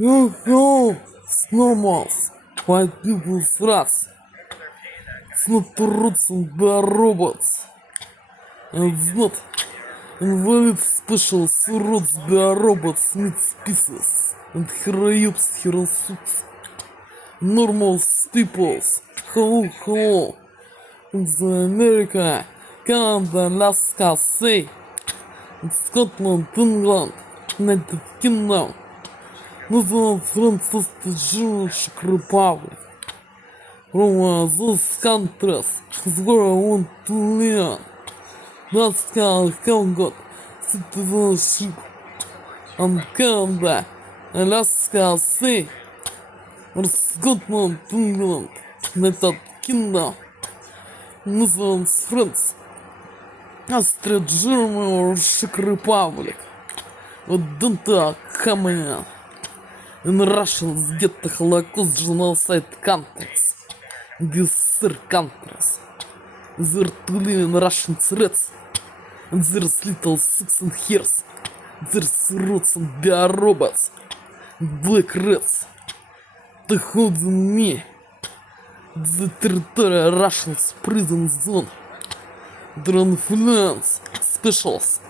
Oh, snowballs. White people's rats. It's not the roots and the robots. And it's not invalid special roots the robots meat pieces and hero-ups, hero suits. Normal peoples. Hello. In the America, Canada, Alaska, say. In Scotland, England, United Kingdom. National Francis the Jewish Republic. From those countries is where I want to live. That's how I have got citizenship. And Canada, Alaska, say. Or Scotland, England, United Kingdom. National France, Austria, Germany, or Czech Republic. But don't come in. In Russians get the Holocaust genocide countries. These third countries. They're to live in Russian threats. And there's little six and hairs. There's roots and biorobots. And black rats. To hold me. The territorial Russians prison zone. Their influence, specials,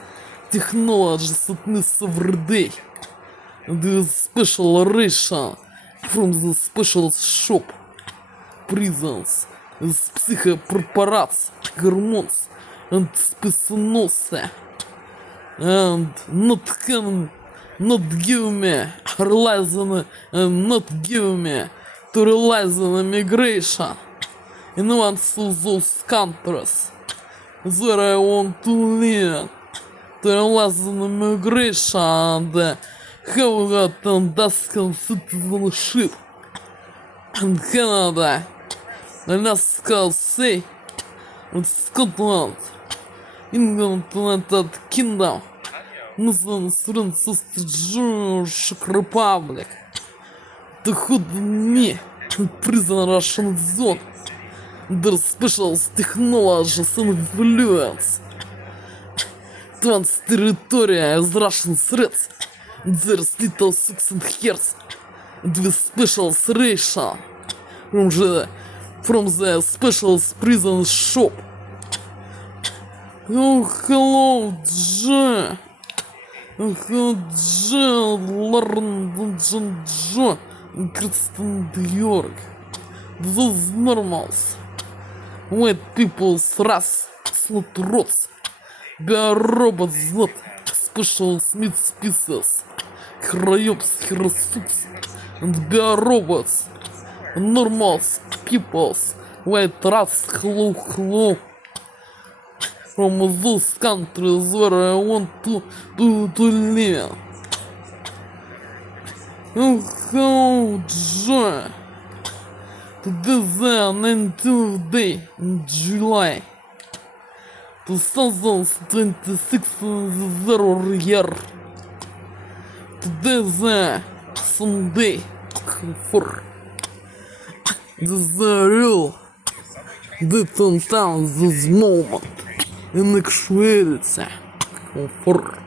technologies that miss every day. The special ration from the special shop, prisons, psychopreparats, hormones, and спецслужб, and not give me realizing and not give me to realize on immigration in one of those countries where I want to live, to realize on immigration and have got Alaskan citizenship in Canada, Alaska, say, and Scotland, England, United Kingdom, National Francis the Jewish Republic, to hold me in prison Russian zone, their special technologies and influence, trans territory as Russian threats. There's little six and hairs, and with special ration from the special prison shop. Oh, hello, Joe. Oh, hello, Joe, Lauren, Joe, and Kristen New York. Those normals. White people's race, not rots. Biorobots, not special meat species. Hero-ups, hero suits, and biorobots, normals, peoples, white rats, hello, from those countries where I want to live. Oh, Joy. Today's the 19th day in July 2026 in the 0 year. Today's Sunday for the real little town this moment in actuality for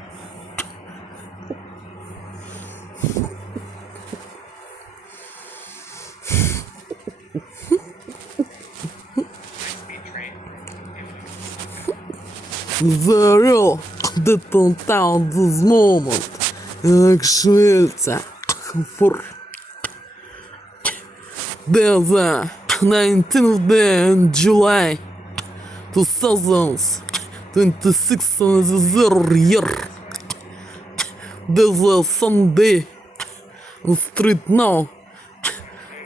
the real little town this moment. Actuality for the 19th day in July 2026 in the 0 year. There's a Sunday street now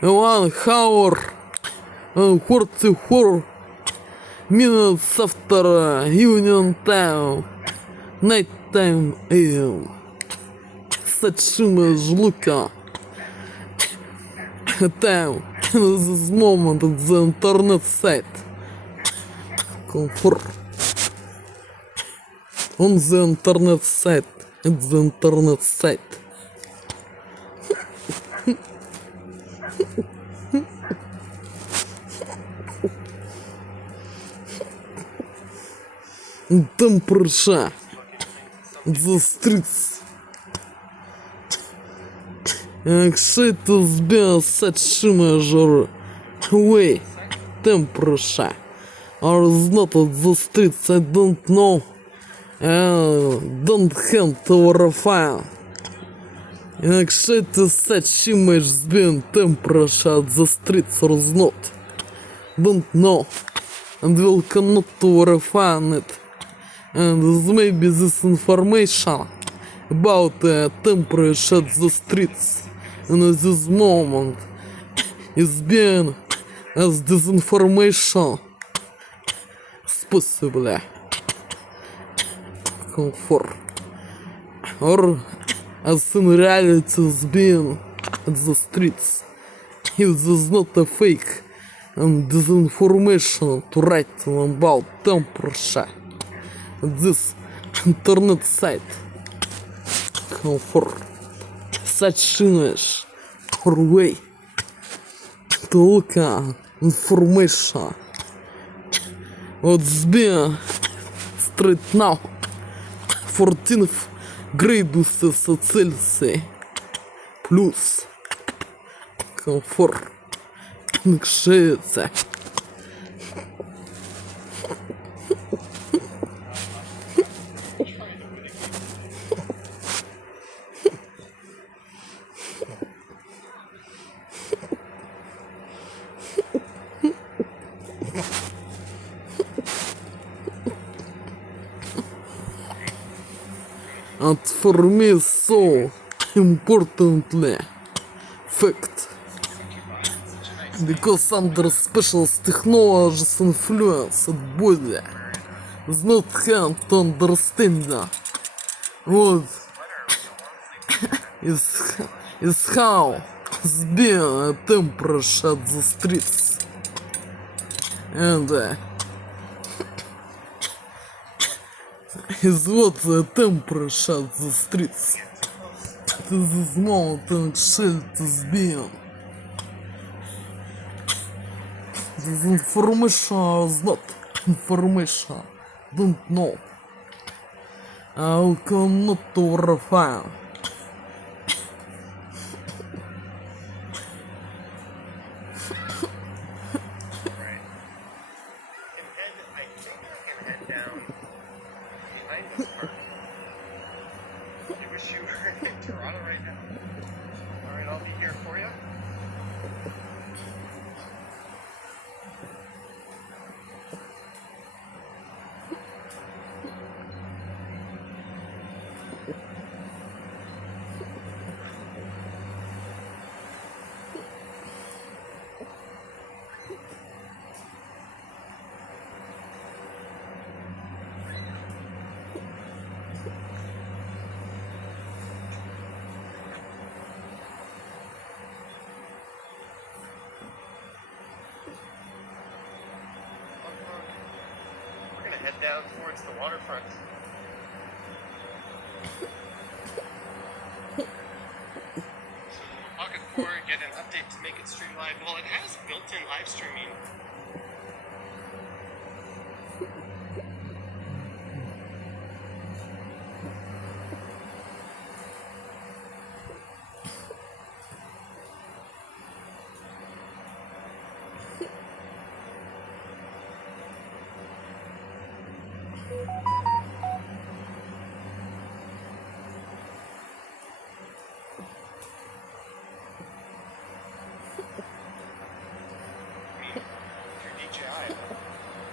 1 hour and 44 minutes after evening time, night time AM. Such image look time in this moment at the internet site. Comfort on the internet site, at the internet site. Temperature, the streets, Excited being such measure way temperature or is not at the streets I don't know don't have to verify. Excited such image being temperature at the streets or is not don't know and will cannot to verify it, and maybe this information about the temperature at the streets in this moment is being as disinformation as possible comfort or as in reality is being at the streets. If this is not a fake and disinformation to write about temperature at this internet site for such image or way to look at information what's being straight now 14th градусов Цельсия плюс комфорт нагревается. And for me so importantly fact because under special technologies influence body is not hand to understand what is how is being a temperature at the streets and is what the temperature at the streets at this moment and shit is being. This information is not information. Don't know. I cannot verify. Head down towards the waterfront. So Pocket 4, get an update to make it stream live. Well, it has built-in live streaming.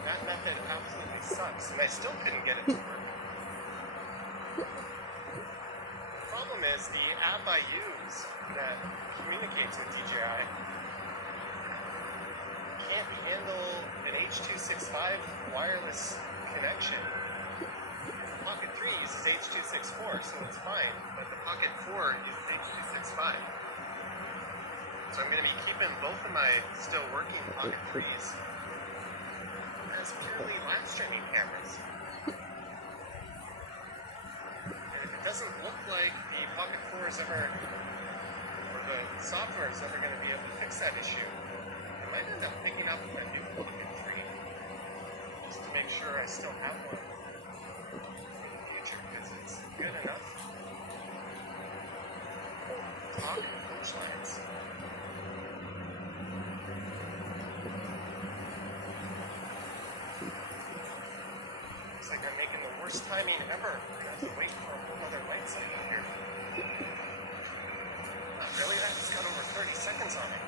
That method absolutely sucks, and I still couldn't get it to work. The problem is the app I use that communicates with DJI can't handle an H.265 wireless connection. Pocket 3 uses H.264, so it's fine, but the Pocket 4 uses H.265. So I'm going to be keeping both of my still working Pocket 3s as purely live streaming cameras. And if it doesn't look like the Pocket 4 is ever, or the software is ever going to be able to fix that issue, I might end up picking up a new Pocket 3 just to make sure I still have one for the future, because it's good enough. Talk approach lines. Looks like I'm making the worst timing ever. I'm gonna have to wait for a whole other light signal here. Not really, that just got over 30 seconds on it.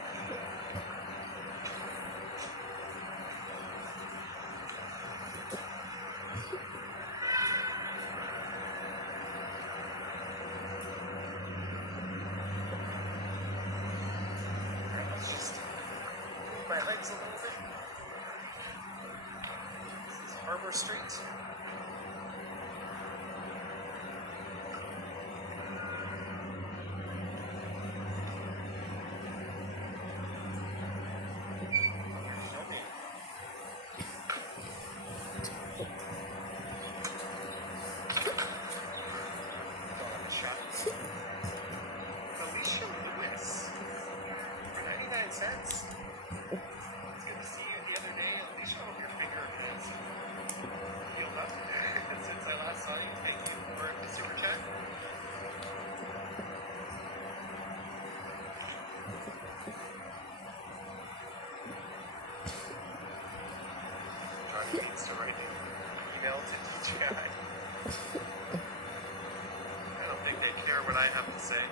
Let's just move my legs a little bit. This is Harbor Street. Cents. It's good to see you the other day. Alicia, hope your finger is healed up since I last saw you. Thank you for the super chat. Johnny needs to write an email to DJI. I don't think they care what I have to say.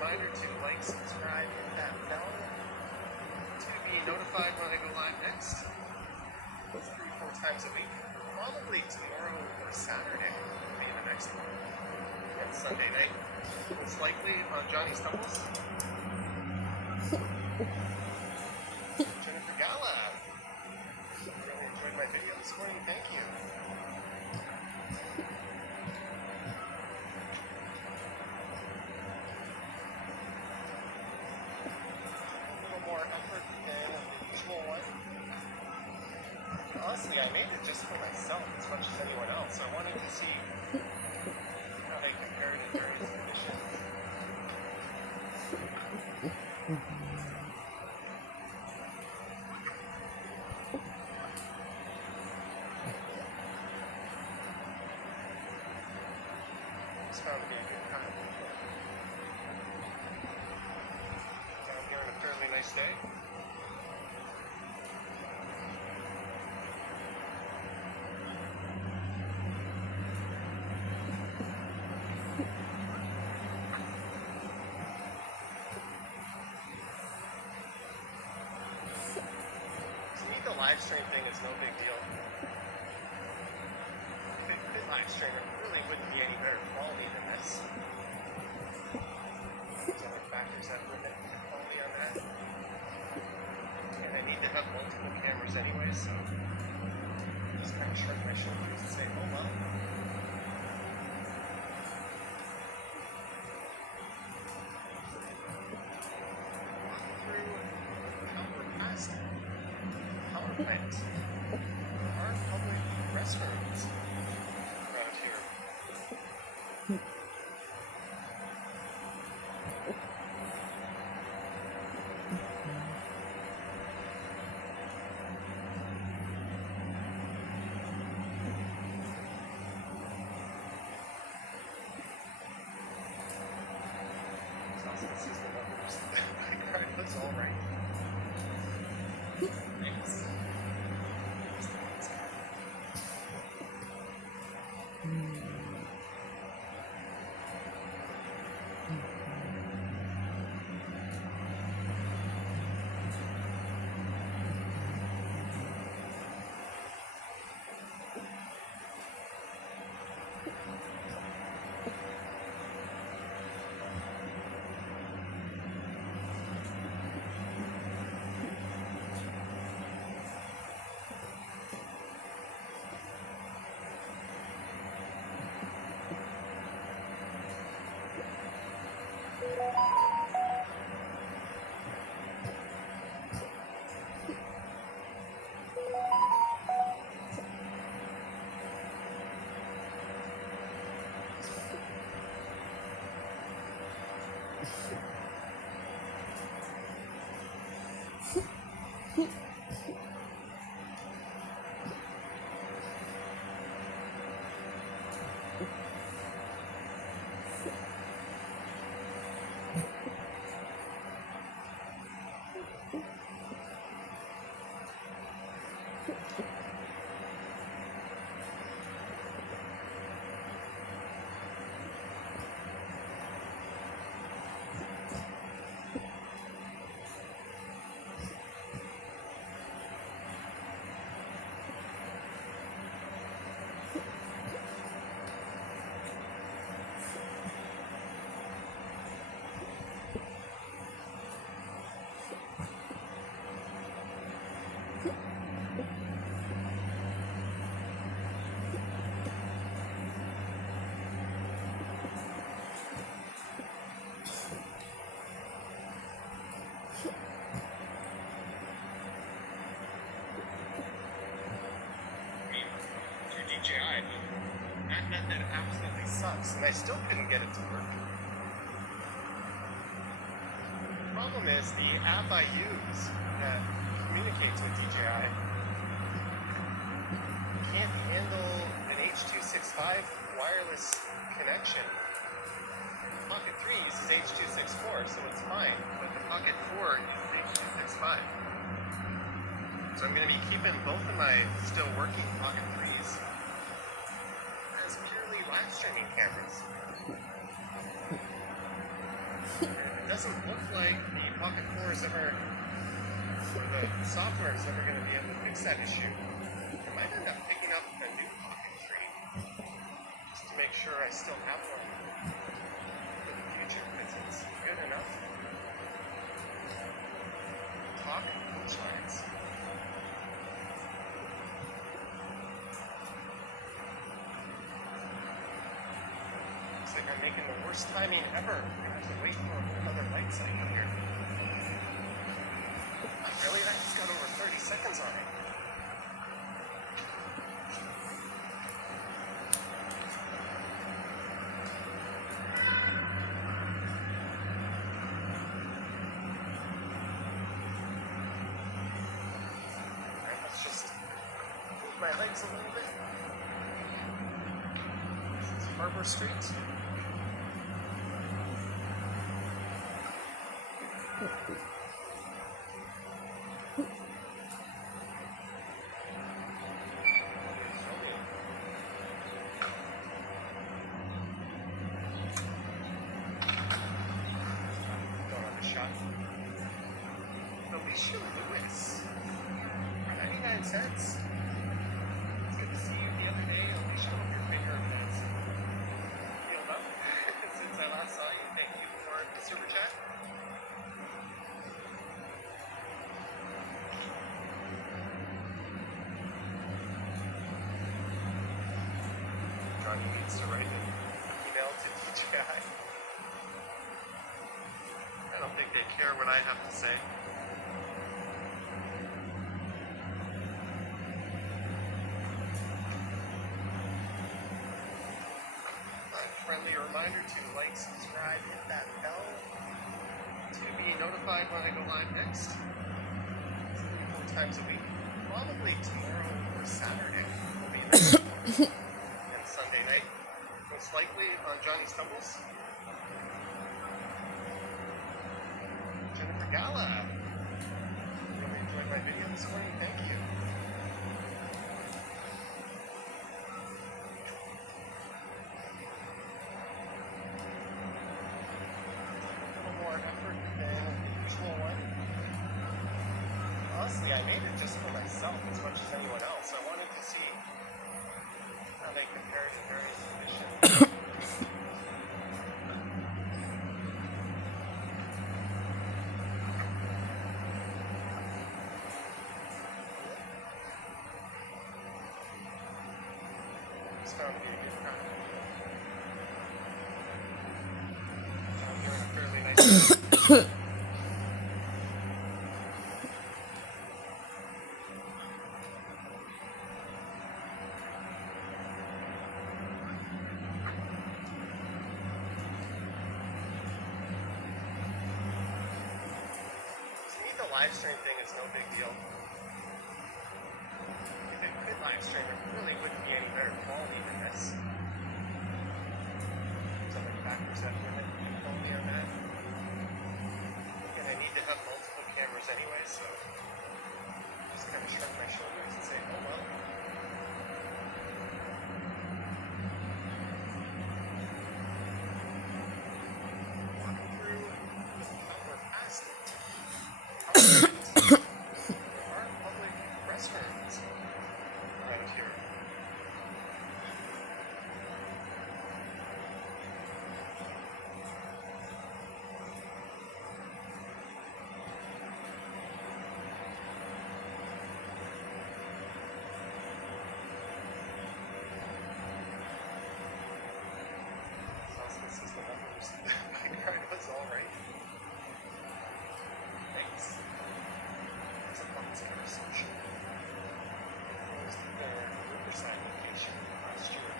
Reminder to like, subscribe, hit that bell to be notified when I go live next. 3-4 times a week. Probably tomorrow or Saturday will be the next one. And Sunday night, most likely on Johnny Stumbles. Jennifer Gala. Really enjoyed my video this morning. Thank you. Honestly, I made it just for myself as much as anyone else. I wanted to see how they compared in various conditions. It's found to be a good cut. Down here on a fairly nice day. Live stream thing is no big deal. If it did live stream, it really wouldn't be any better quality than this. There's other factors that limit the quality on that. And I need to have multiple cameras anyway, so just kind of shrug my shoulders and say, oh well. Walk through how we're past power plants. There are public restrooms around here. Alright, that's all right. Thanks. DJI. That method absolutely sucks, and I still couldn't get it to work. The problem is the app I use that communicates with DJI can't handle an H.265 wireless connection. Pocket 3 uses H.264, so it's fine, but the Pocket 4 uses H.265. So I'm going to be keeping both of my still working Pocket 3s as purely live streaming cameras. It doesn't look like the Pocket 4 is ever, or the software is ever going to be able to fix that issue. I might end up picking up a new Pocket 3 just to make sure I still have one for the future, because it's good enough. Talk punchlines. Looks like I'm making the worst timing ever. I'm gonna have to wait for another light cycle here. Really? That's got over 30 seconds on it. Alright, let's just move my legs a little bit. This is Harbor Street. Alicia Lewis, 99 cents. It's good to see you the other day. Alicia, hope your finger has healed up since I last saw you. Thank you for the super chat. Johnny needs to write an email to DJI. I don't think they care what I have to say. Friendly reminder to like, subscribe, hit that bell to be notified when I go live next. 4 times a week. Probably tomorrow or Saturday will be there. And Sunday night. Most likely on Johnny Stumbles. Jennifer Gala. Really enjoyed my video this morning. Thank you. Honestly, I made it just for myself as much as anyone else. I wanted to see how they compare to various editions. It's found to be a good time. You're in a fairly nice live stream thing is no big deal. If it could live stream, it really wouldn't be any better quality than this. Something backwards that minute, you told me on that. And I need to have multiple cameras anyway, so just kind of shrug my shoulders and say, westerns around here. This is the numbers. My card was all right. Thanks. It's a public care social. It was the Riverside location last year.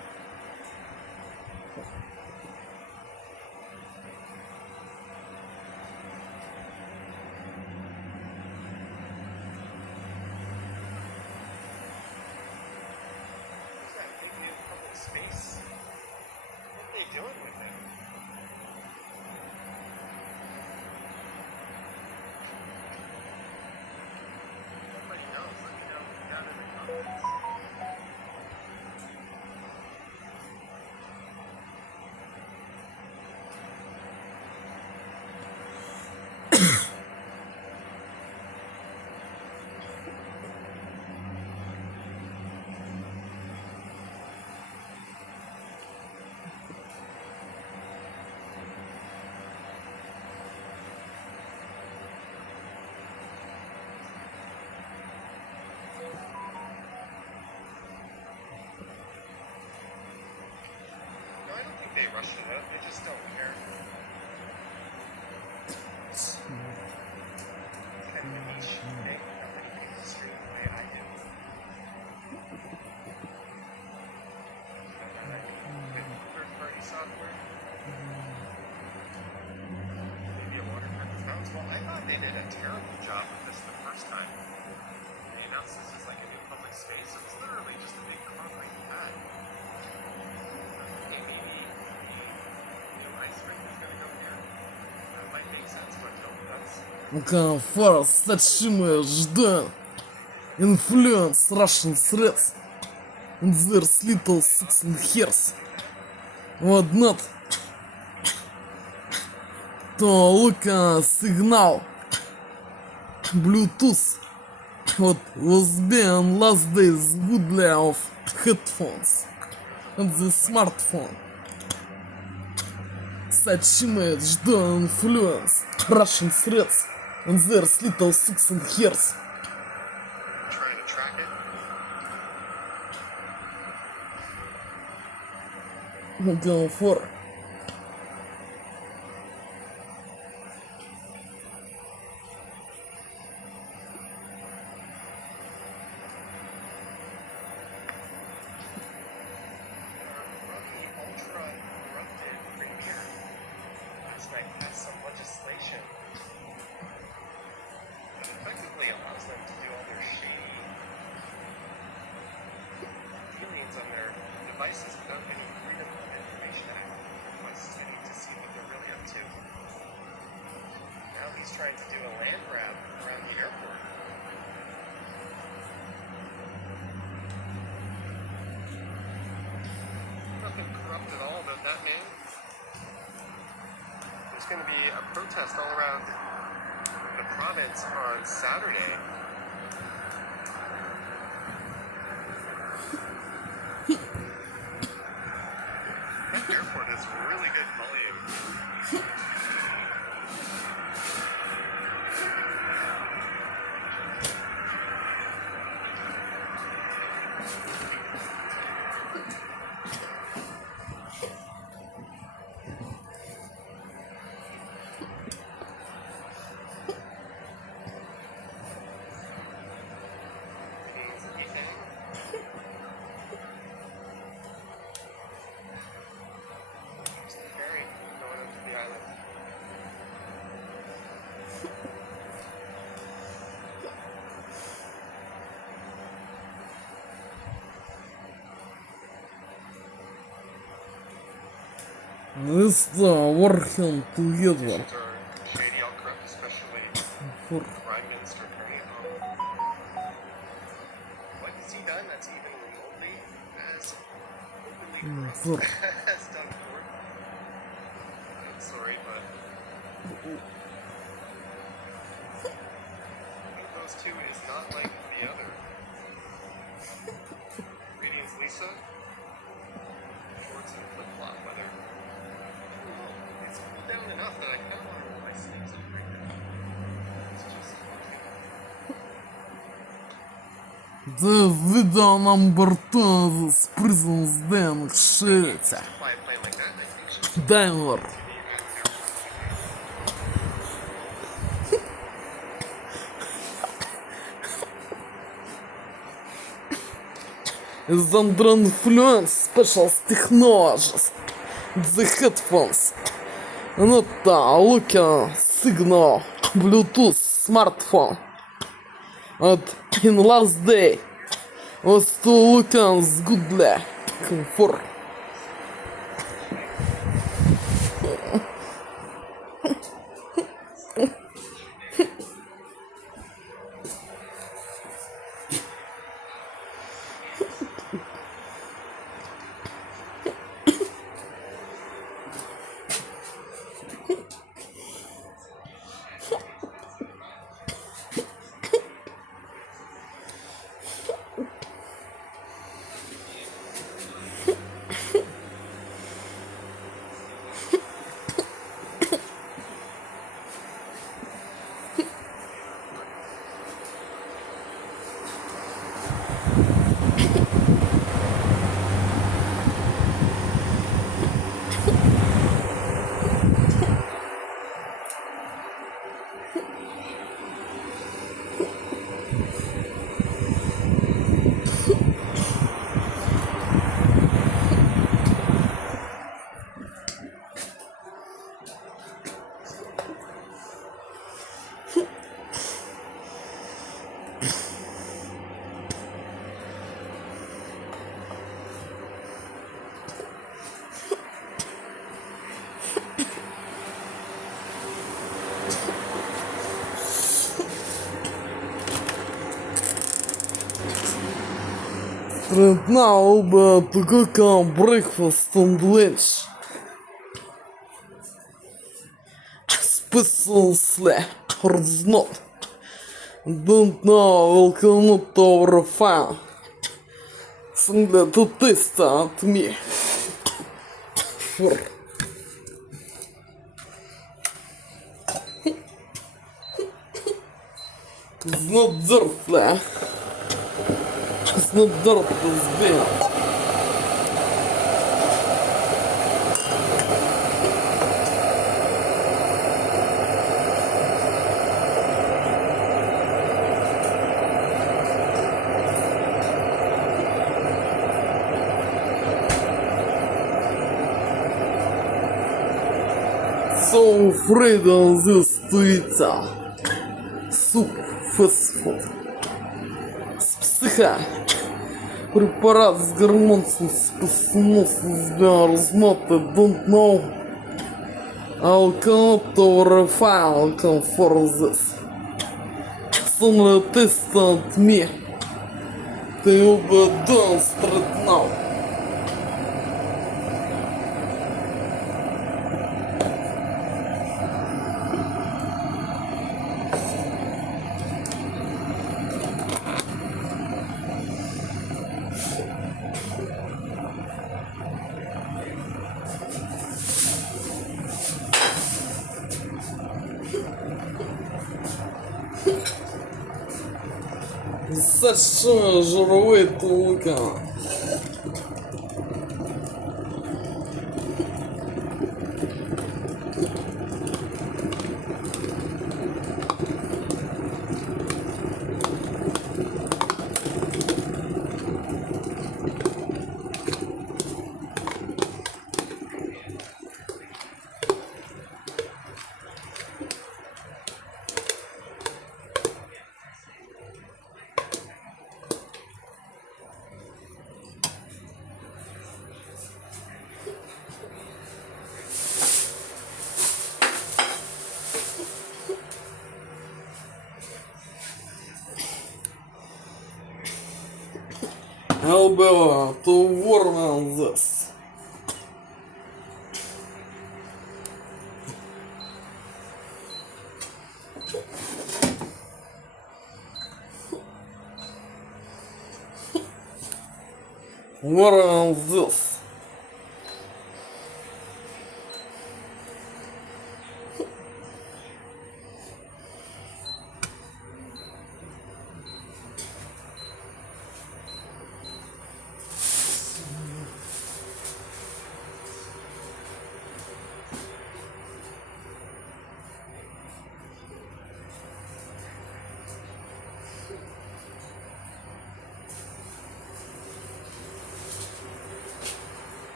There's that big new public space. What are they doing with it? Nobody knows. Let me know down in the comments. No, I don't think they rushed it up. They just don't care. It's kind of a niche thing. Not many people stream the way I do. With third-party software. Maybe a waterproof accounts. Well, I thought they did a terrible job with this the first time. They announced this as like a new public space. It was literally just a big concrete pad. Okay, maybe the new ice rink is going to go here. That might make sense, but no, that's... Комфорт, сочимое жден. Influence Russian threats. And there's little six and hairs. What not? To look signal. Bluetooth. What was being last days goodly of headphones. And the smartphone. Such image don't influence Russian threats. And there's little six and hairs. Trying to track it. Go for The ultra-corrupted premier last night passed some legislation that effectively allows them to do all their shady dealings on their devices without any Freedom of Information Act requests. I need to see what they're really up to. Now he's trying to do a land grab around the airport. Nothing corrupt at all about that man. There's going to be a protest all around the province on Saturday. That airport has really good volume. Ferry going up to the island. This working together. Politicians are shady, all corrupt, especially For Prime Minister Attorney. What has he done that's even remotely as openly corrupt as Doug Ford? I'm sorry, but one of those two is not like the other. The video number 2 is prison's den shit. Fly a plane like that, I think. Даймер. Is under influence special technologies. The headphones. Not looking signal Bluetooth smartphone. And in last day was to look as goodly comfort. Right now, but to cook on breakfast and lunch. Especially or not. Don't know, will come to our fan. Something to taste at me. For it's not dirty. It's not dirt, it's beer. So afraid of this to eat soup, fast food. Психа. Препарат с гормонцем спасноса размота, don't know. I'll cannot verify, I'll confirm this. Some test at me. They will be done straight now. Such жировые только. I'll be to warm on this. Warm on this.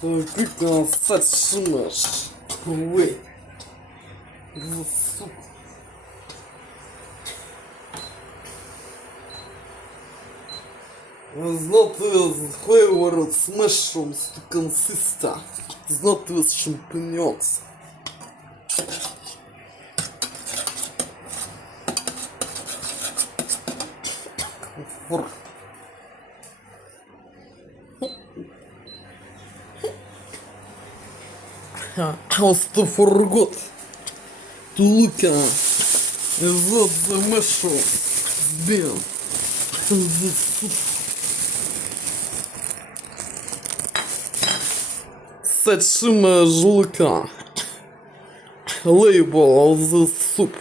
Как насать шумаш. Вы. Сука. Not with flavored mushrooms to consist. Not with champignons. I also forgot to look at the mushrooms being in the soup. Сочима жлыка. Label of the soup.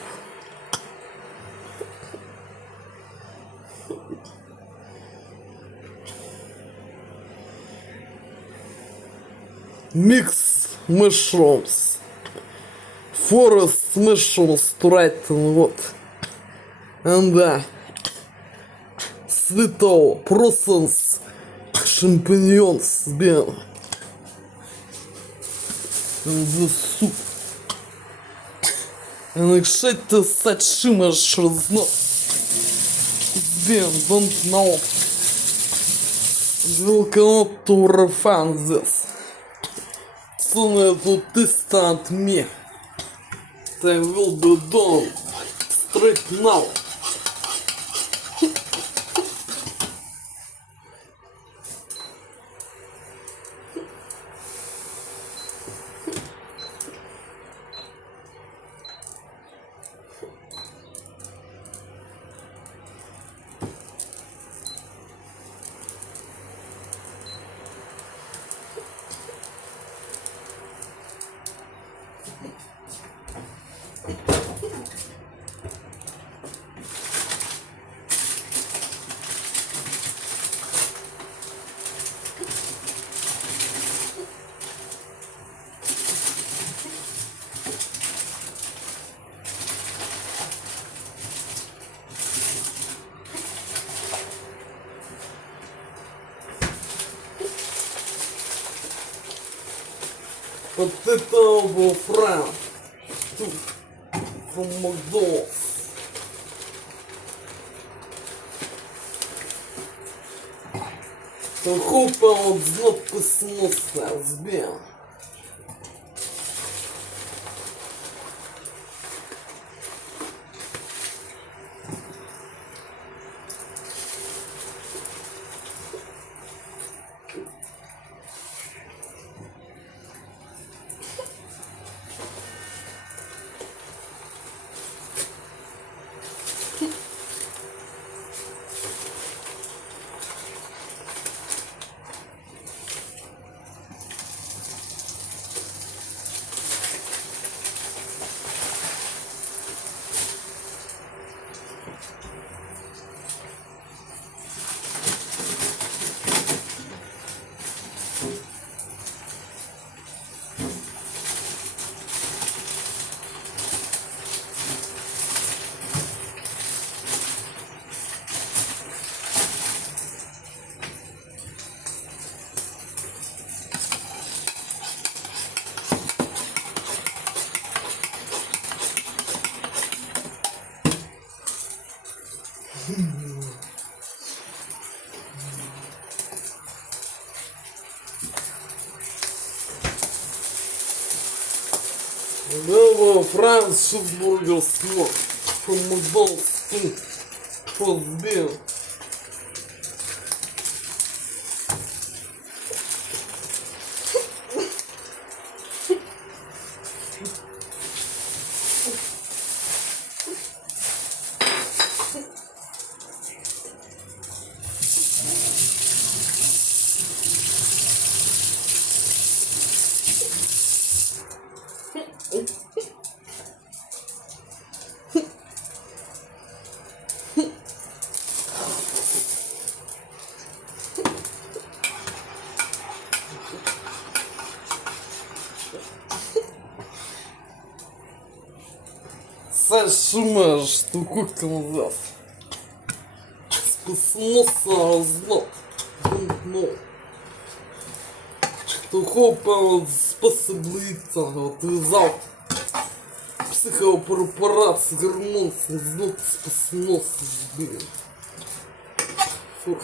Mix mushrooms. Forest mushrooms to ripen what? And sweet process champignons being in the soup. And actually Sachima should not being don't know. You cannot to refine this. Soon to distant me. They will be done straight now. Potato fry from McDonald's. I hope I was not pessimistic as being. Well, France cheeseburger smoke from McDonald's for beer. Сашима, что как назад. Спецслужб знал. Тухопа способността отвязал психопрепарат с гормон создает способность сбили. Фух.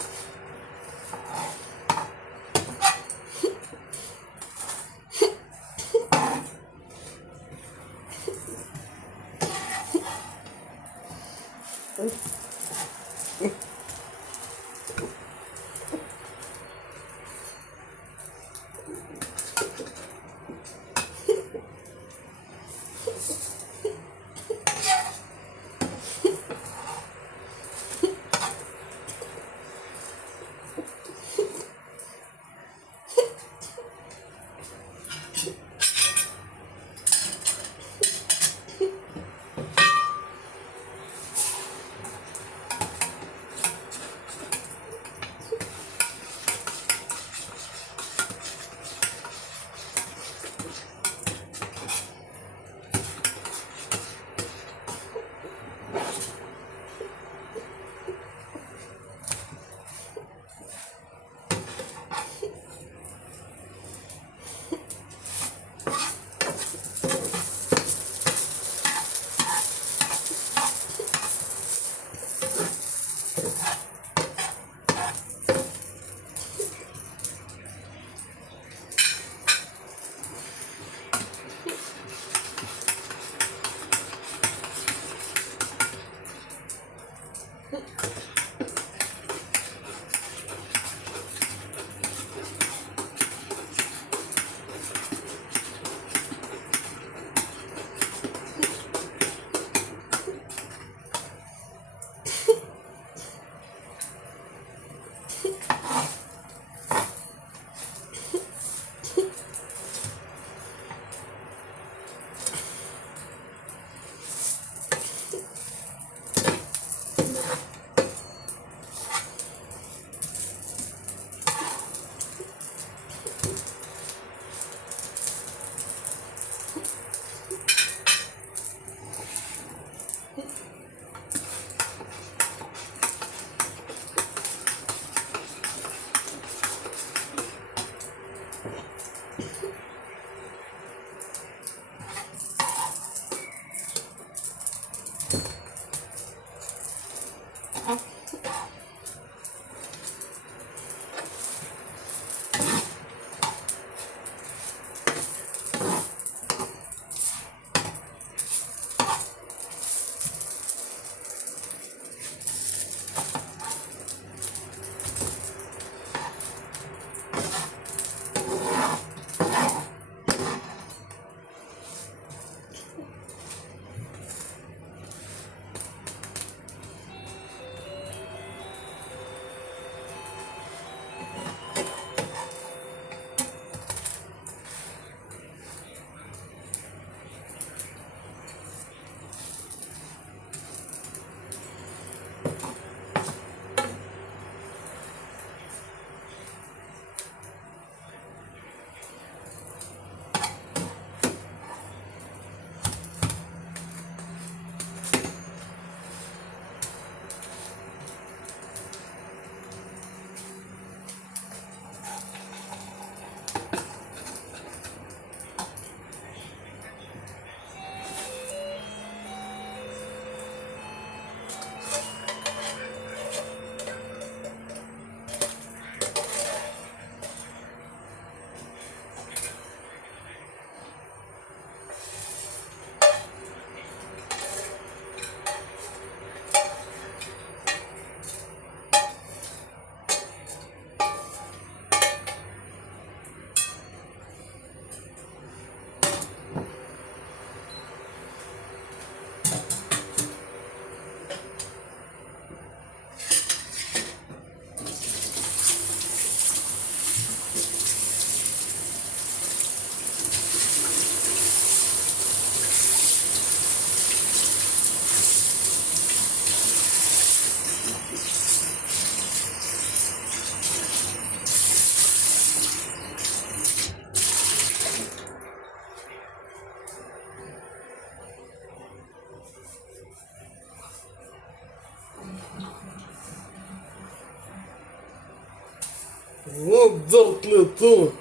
Вот дал лету.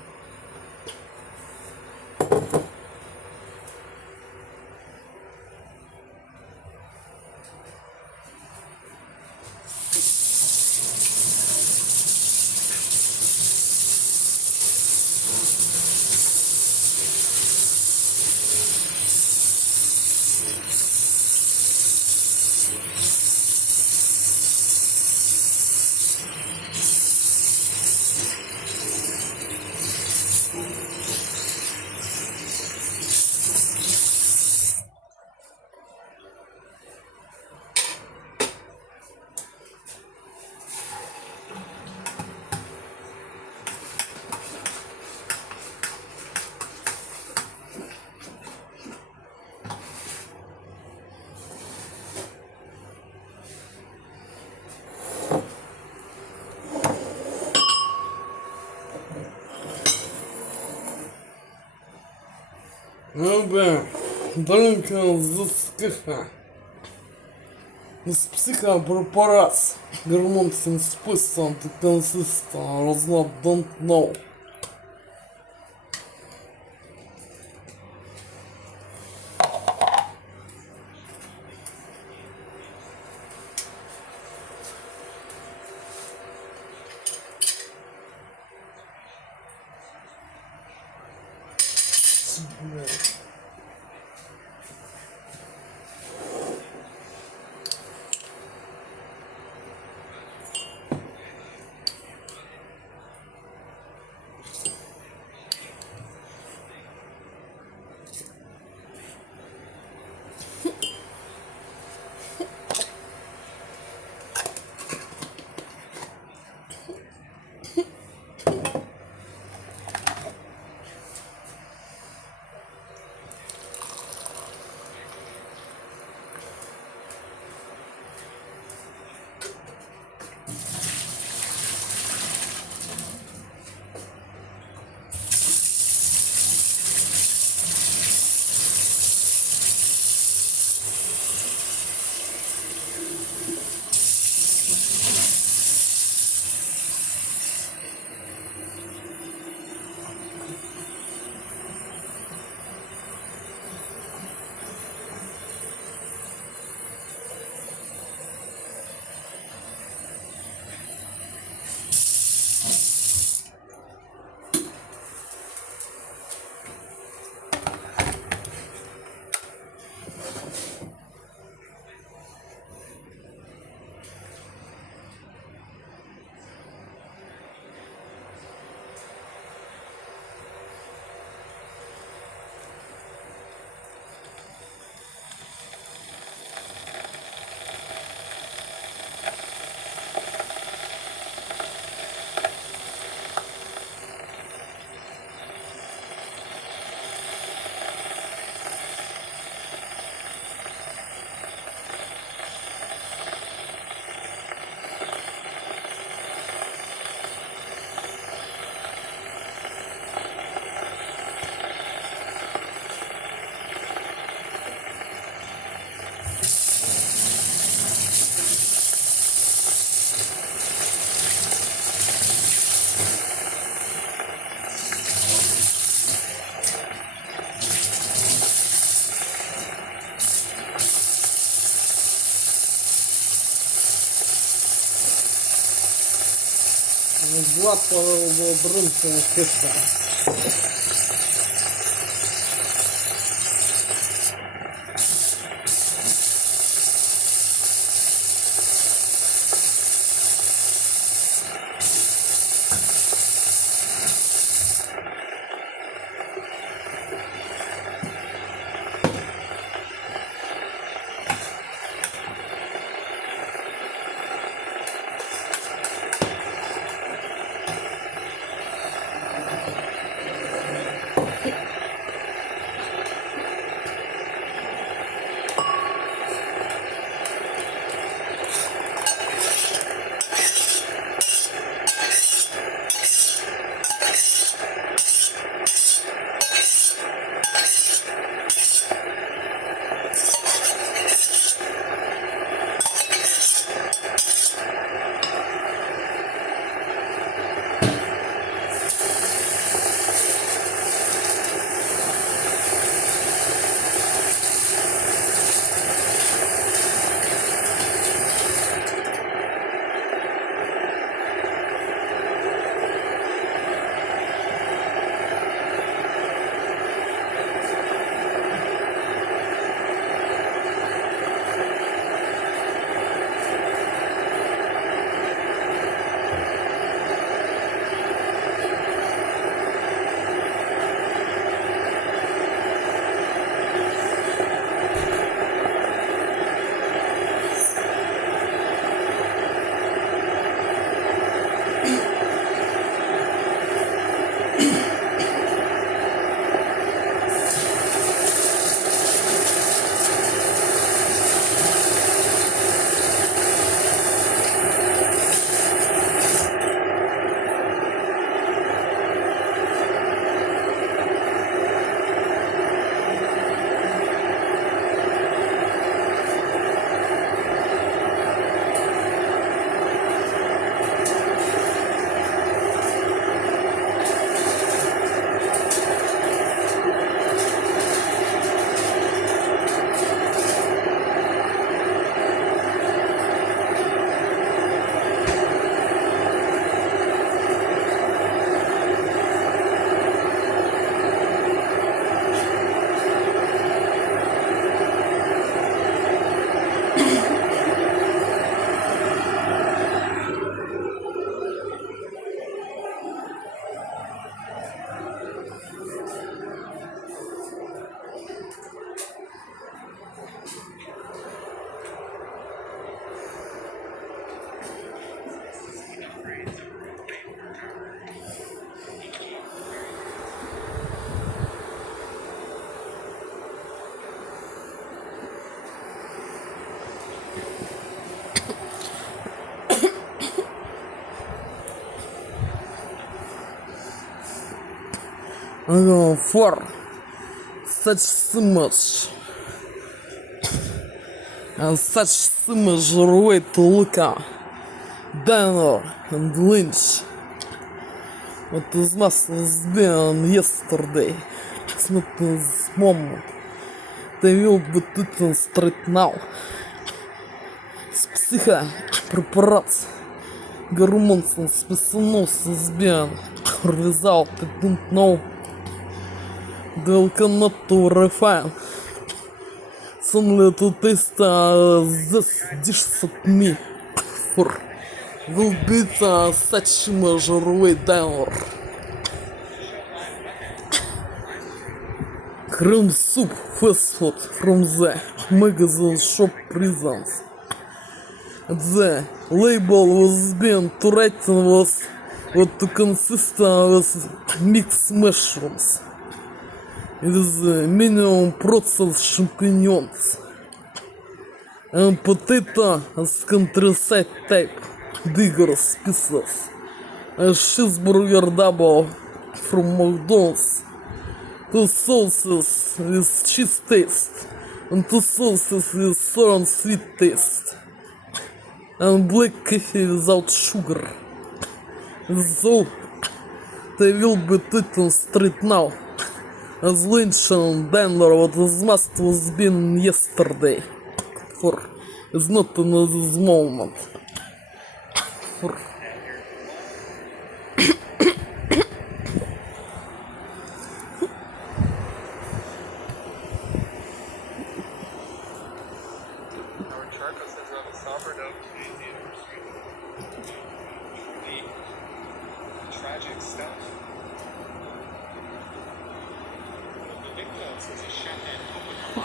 Абе, далеко заскиха. С психопрепарат. Германским способом ты консистент разнат don't know. Злато брынка киса. For such image, way только, Danner and Lynch. What is must has been yesterday. It's not this moment. They will be taken straight now. С психа, препарат, гормонсон, списанос, сбен, result, I don't know. They cannot to refine. Some little taste this dishes at me. For will be such measure way down. Cream soup, fast food from the magazine shop presents. The label was being to writing was what to consist with mixed mushrooms. It is minimum processed champignons and potato as countryside type, bigger pieces. A cheeseburger double from McDonald's. 2 sauces with cheese taste and 2 sauces with sour and sweet taste. And black coffee without sugar. So they will be taken straight now. As Lynch and Denver what was must was been yesterday. For it's not in this moment. For Our Charco says on the somber note, today's the anniversary. Truly tragic stuff. One of the victims is a chef at Copacabana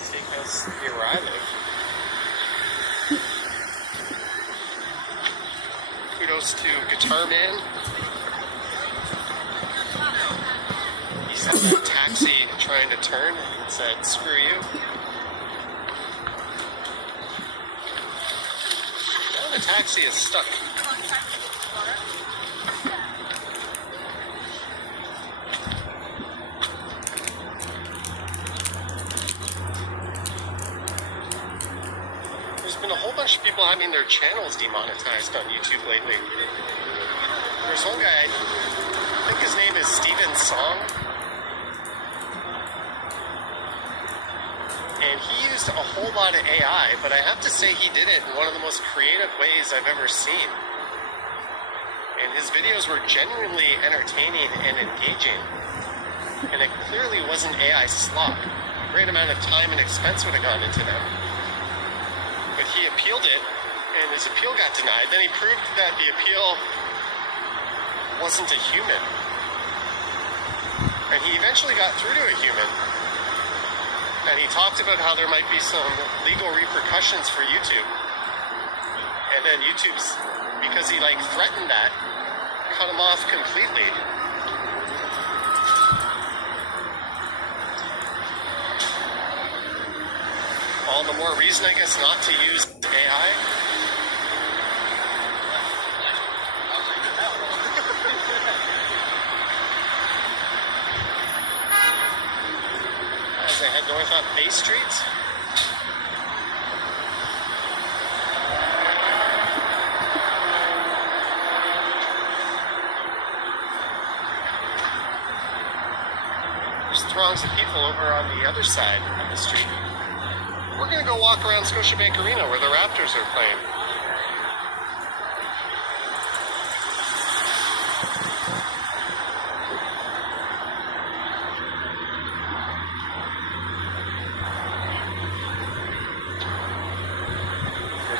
steakhouse near where I live. Kudos to Guitar Man. He saw that taxi trying to turn and said, "Screw you." Now the taxi is stuck. There's been a whole bunch of people having their channels demonetized on YouTube lately. There's one guy, I think his name is Steven Song, and he used a whole lot of AI, but I have to say he did it in one of the most creative ways I've ever seen. And his videos were genuinely entertaining and engaging. And it clearly wasn't AI slop. A great amount of time and expense would have gone into them. But he appealed it, and his appeal got denied. Then he proved that the appeal wasn't a human. And he eventually got through to a human. And he talked about how there might be some legal repercussions for YouTube. And then YouTube's, because he threatened that, cut him off completely. All the more reason, I guess, not to use AI. As I head north up Bay Street. There's throngs of people over on the other side of the street. We're going to go walk around Scotiabank Arena where the Raptors are playing.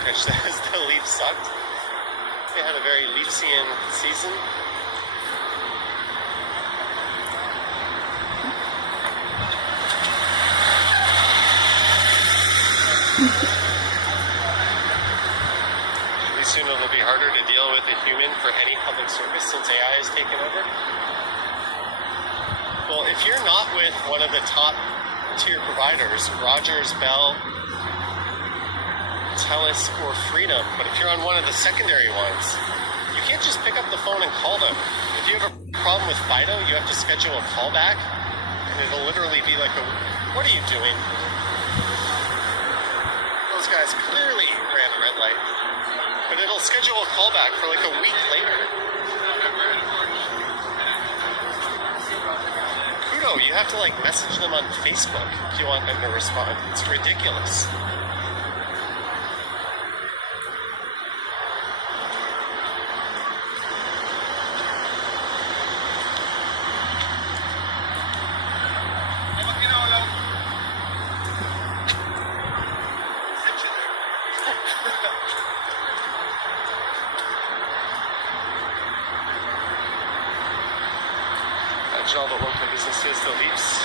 Which says the Leafs sucked. They had a very Leafsian season. Pretty soon it'll be harder to deal with a human for any public service since AI has taken over. Well, if you're not with one of the top tier providers, Rogers, Bell, Telus, or Freedom, but if you're on one of the secondary ones, you can't just pick up the phone and call them. If you have a problem with Fido, you have to schedule a callback, and it'll literally be like what are you doing? Those guys clearly ran a red light. But it'll schedule a callback for like a week later. Kudo, you have to like message them on Facebook if you want them to respond. It's ridiculous. All the local businesses, the Leafs.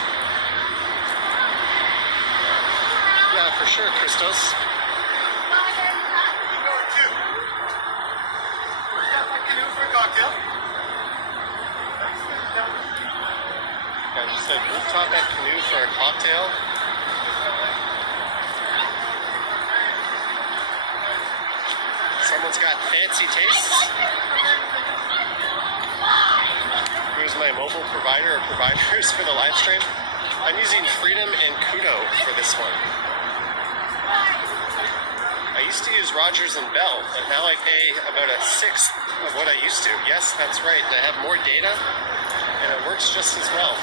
Yeah, for sure, Christos. Yeah, just said rooftop at Canoe for a cocktail. Someone's got fancy tastes. Who's my mobile provider or providers for the live stream? I'm using Freedom and Kudo for this one. I used to use Rogers and Bell, but now I pay about a sixth of what I used to. Yes, that's right. And I have more data, and it works just as well.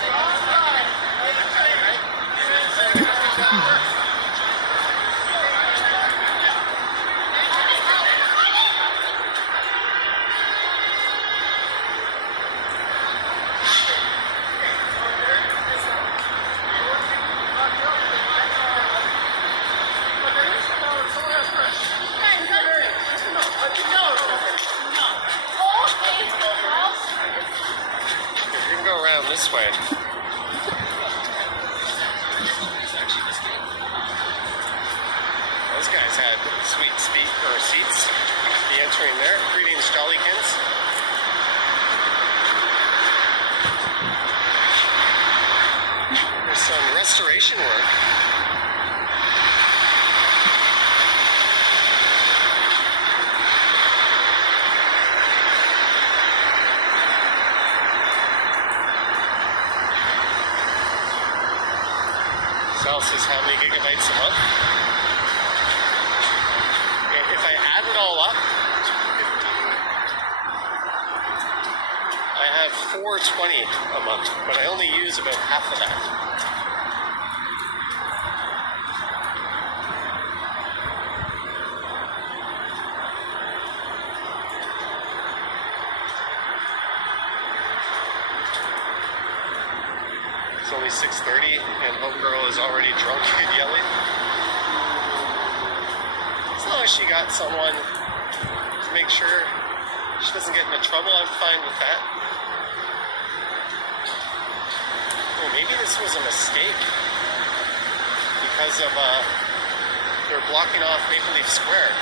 This way. Those guys had sweet seats. Be entering there. Greetings, Jollykins. There's some restoration work. Sal says how many gigabytes a month? And if I add it all up, I have $420 a month, but I only use about half of that. It's only 6:30 and homegirl is already drunk and yelling. As long as she got someone to make sure she doesn't get into trouble, I'm fine with that. Oh, maybe this was a mistake because of they're blocking off Maple Leaf Square.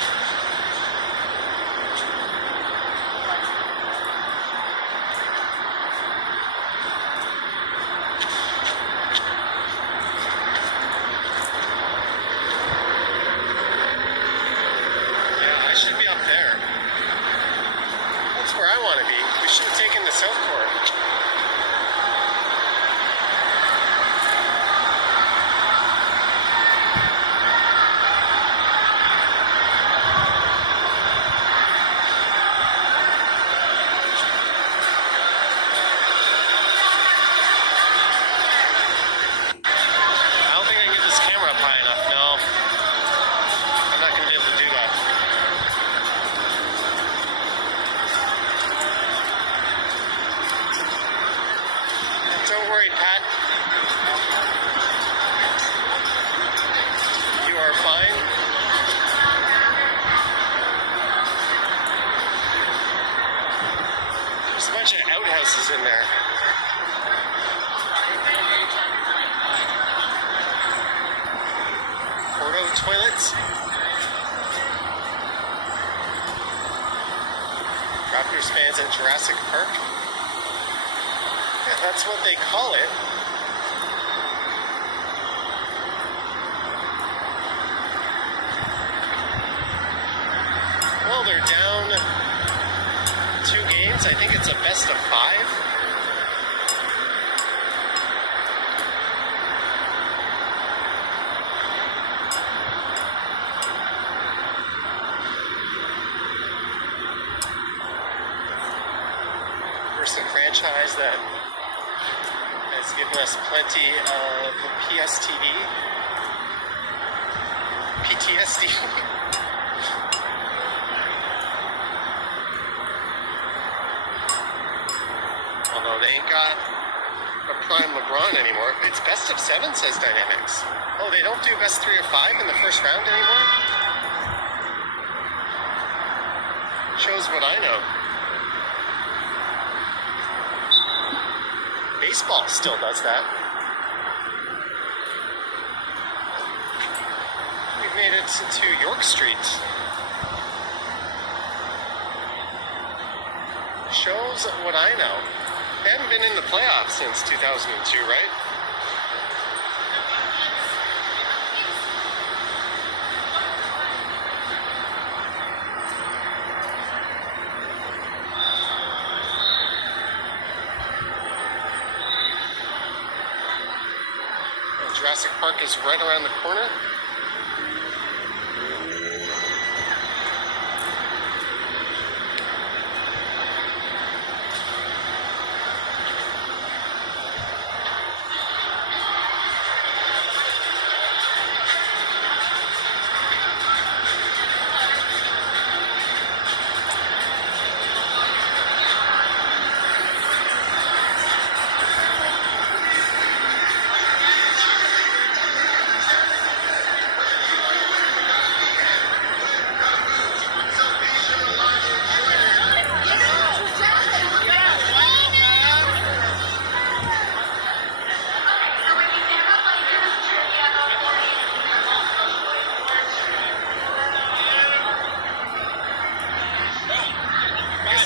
In there. Porto toilets. Raptors fans at Jurassic Park. Yeah, that's what they call it. Well, they're down 2 games. experience. I think it's a best of 5. Versus a franchise that has given us plenty of PTSD. Although they ain't got a prime LeBron anymore. It's best of 7, says Dynamics. Oh, they don't do best 3 or 5 in the first round anymore? Shows what I know. Baseball still does that. We've made it to York Street. Shows what I know. They haven't been in the playoffs since 2002, right? Jurassic Park is right around the corner.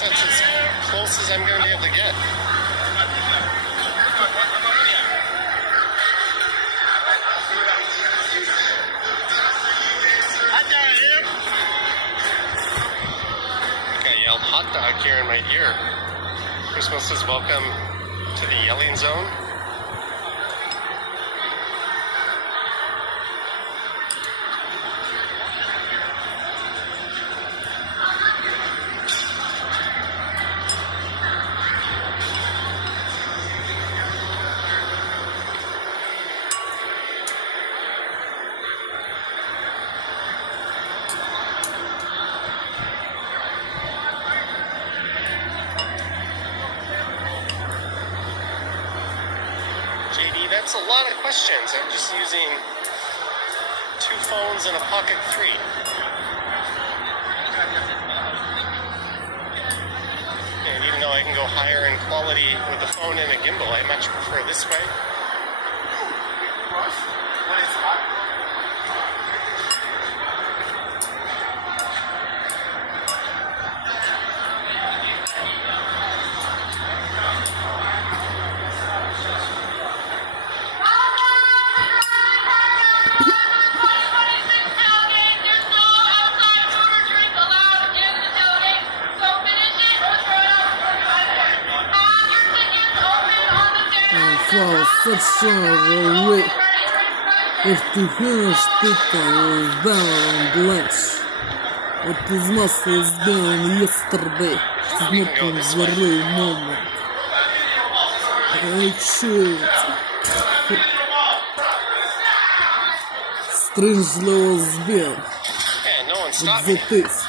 That's as close as I'm going to be able to get. I yelled hot dog here in my ear. Christmas says welcome to the yelling zone. JD, that's a lot of questions. I'm just using 2 phones and a Pocket 3. And even though I can go higher in quality with a phone and a gimbal, I much prefer this way. For such a way, if the first speaker was down blanche, what is must has been yesterday is not in the real moment. I should. Strangely was been with the taste,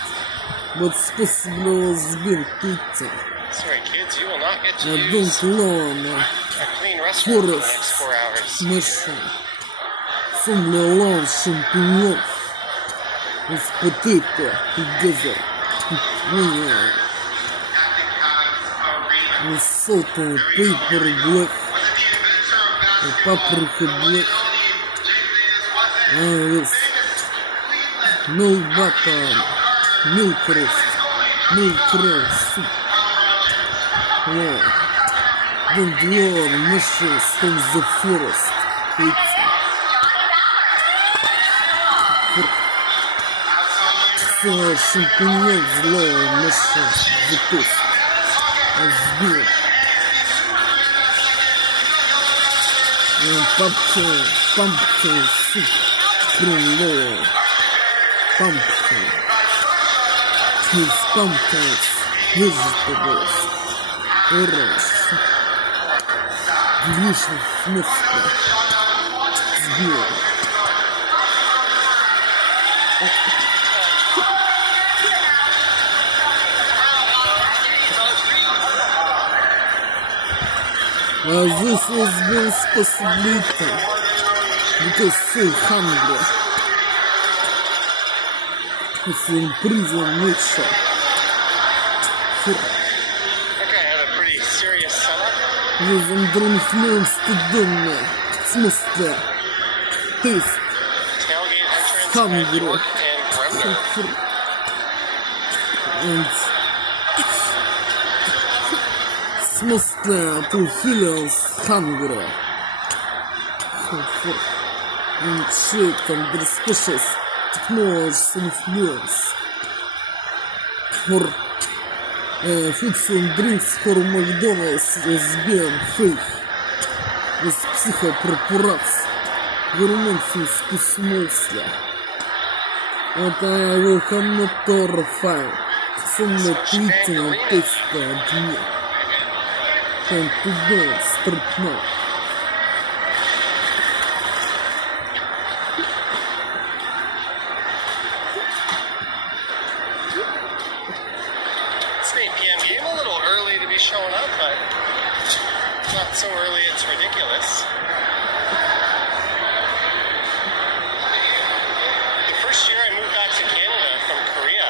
but possibly was been pizza. Sorry, kids, you will not get to I use don't know. a clean restaurant for the next 4 hours. Mission. Some lounge champignons with potato together. With salt and pepper black. And paprika black. And with milk butter, milk roast, milk cream soup. Wow. Don't love mushrooms from the forest. It's champignons love mushrooms the best. сбил. Pumpkin soup, крыло. Pumpkin. His pumpkins, vegetables, orange. Delicious смысле. Сбил. This was been possibility because so hungry. It's in prison nature. That guy had a pretty serious setup. This under influence to dinner. В смысле? Taste. Tailgate entrance Hungry. at York and Bremner. And в смысле to feelings hungry. And shit under special technology influence. For foods and drinks for McDonald's has been fake. With psychopreparats. Германские смысле. Это его комнаторфай. Самотвитина теста дни. Он туда стрипнул. It's an 8 p.m. game, a little early to be showing up, but not so early it's ridiculous. The first year I moved back to Canada from Korea,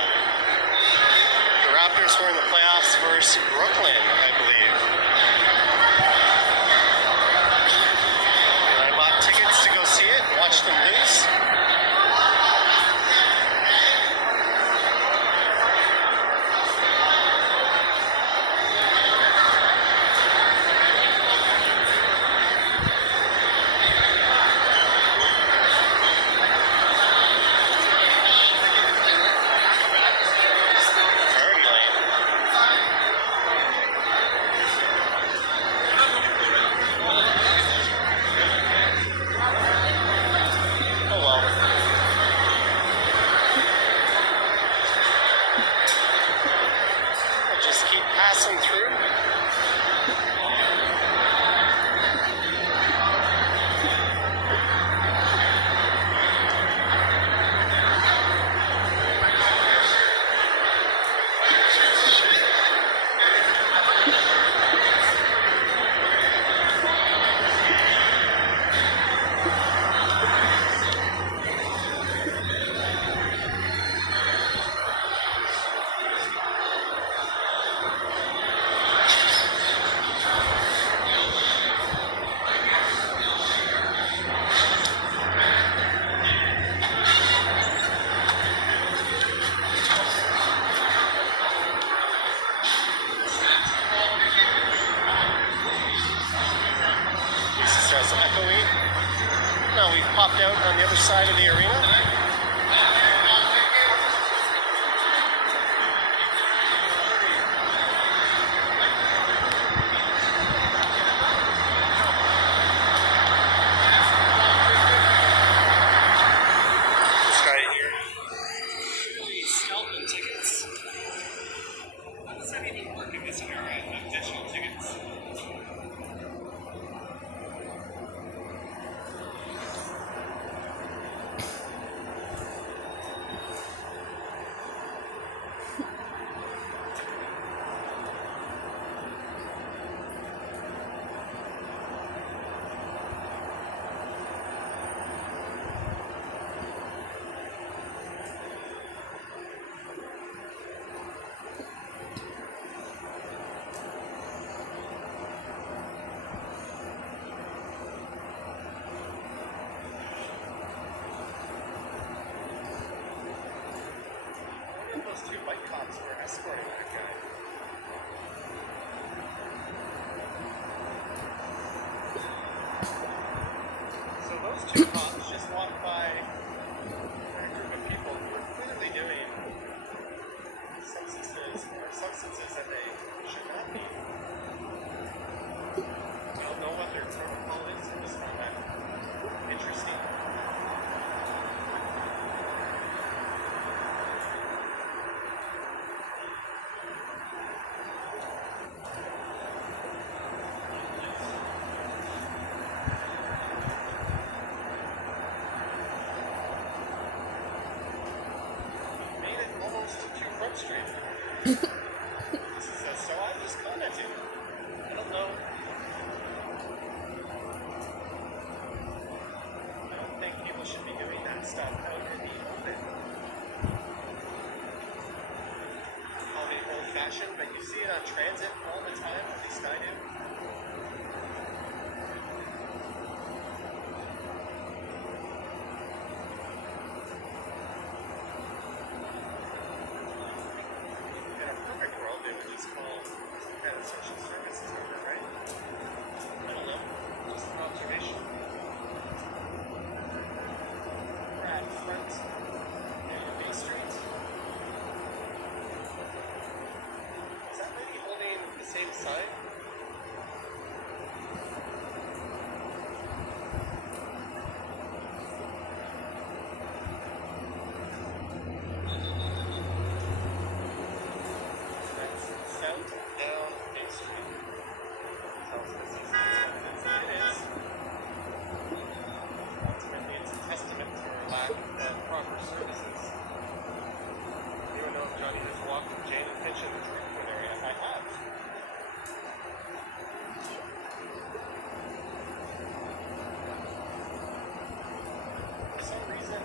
the Raptors were in the playoffs versus Brooklyn, I believe. And I bought tickets to go see it and watch them lose. Very lame. Oh well. I'll just keep passing through. This says echoey. Now we've popped out on the other side of the arena. Let's try it here. Scalping tickets. How does that even work in this area? Additional tickets. Those two white cops were escorting that guy. So those two cops just walked by a group of people who were clearly doing substances that they should not be. to. I don't know. I don't think people should be doing that stuff out in the open. Call me old-fashioned, but you see it on transit all the time, at least I do. In a perfect world, they would just call some kind of social services number, right? I don't know. Just an observation. We're at Front and Bay Street. Is that lady holding the same sign? That's South down Bay Street. Tells us it's it is. Ultimately, it's a testament to her lack of proper services. Anyone know if Johnny has walked with Jane and Finch in the treatment area? I have. For some reason,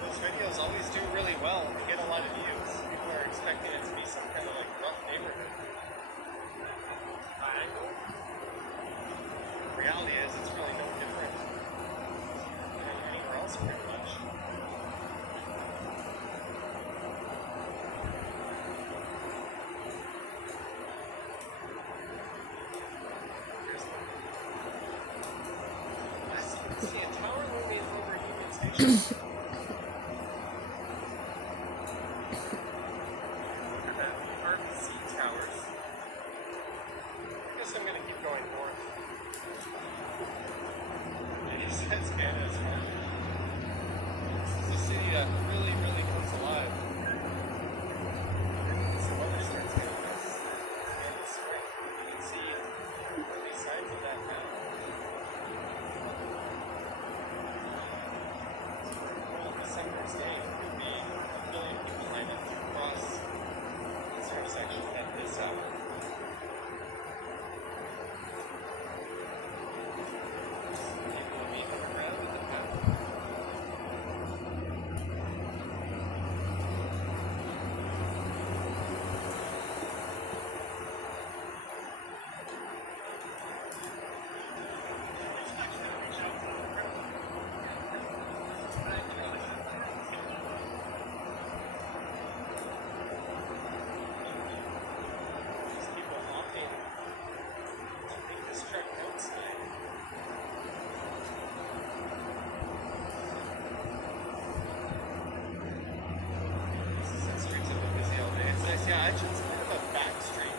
those videos always do really well and get a lot of views. People are expecting it to be some kind of like rough neighborhood. The reality is, it's really no different than anywhere else, pretty much. Here's the. I see a tower looming over Union Station. Look at that, the RBC towers. I guess I'm gonna keep going north. It says Canada's home. This is a city that really, really comes alive. Some other starts getting this in the spring. You can see early signs of that now. Well, December's day could be 1 million people lined up to cross this intersection at this hour. People will be coming around with the path. These people opting to take this truck outside. This is streets have been busy all day. It's nice. Yeah, actually, it's kind of a back street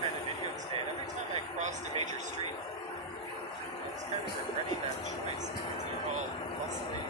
kind of video stand. Every time I crossed a major street, I was kind of regretting that choice because they're all bustling.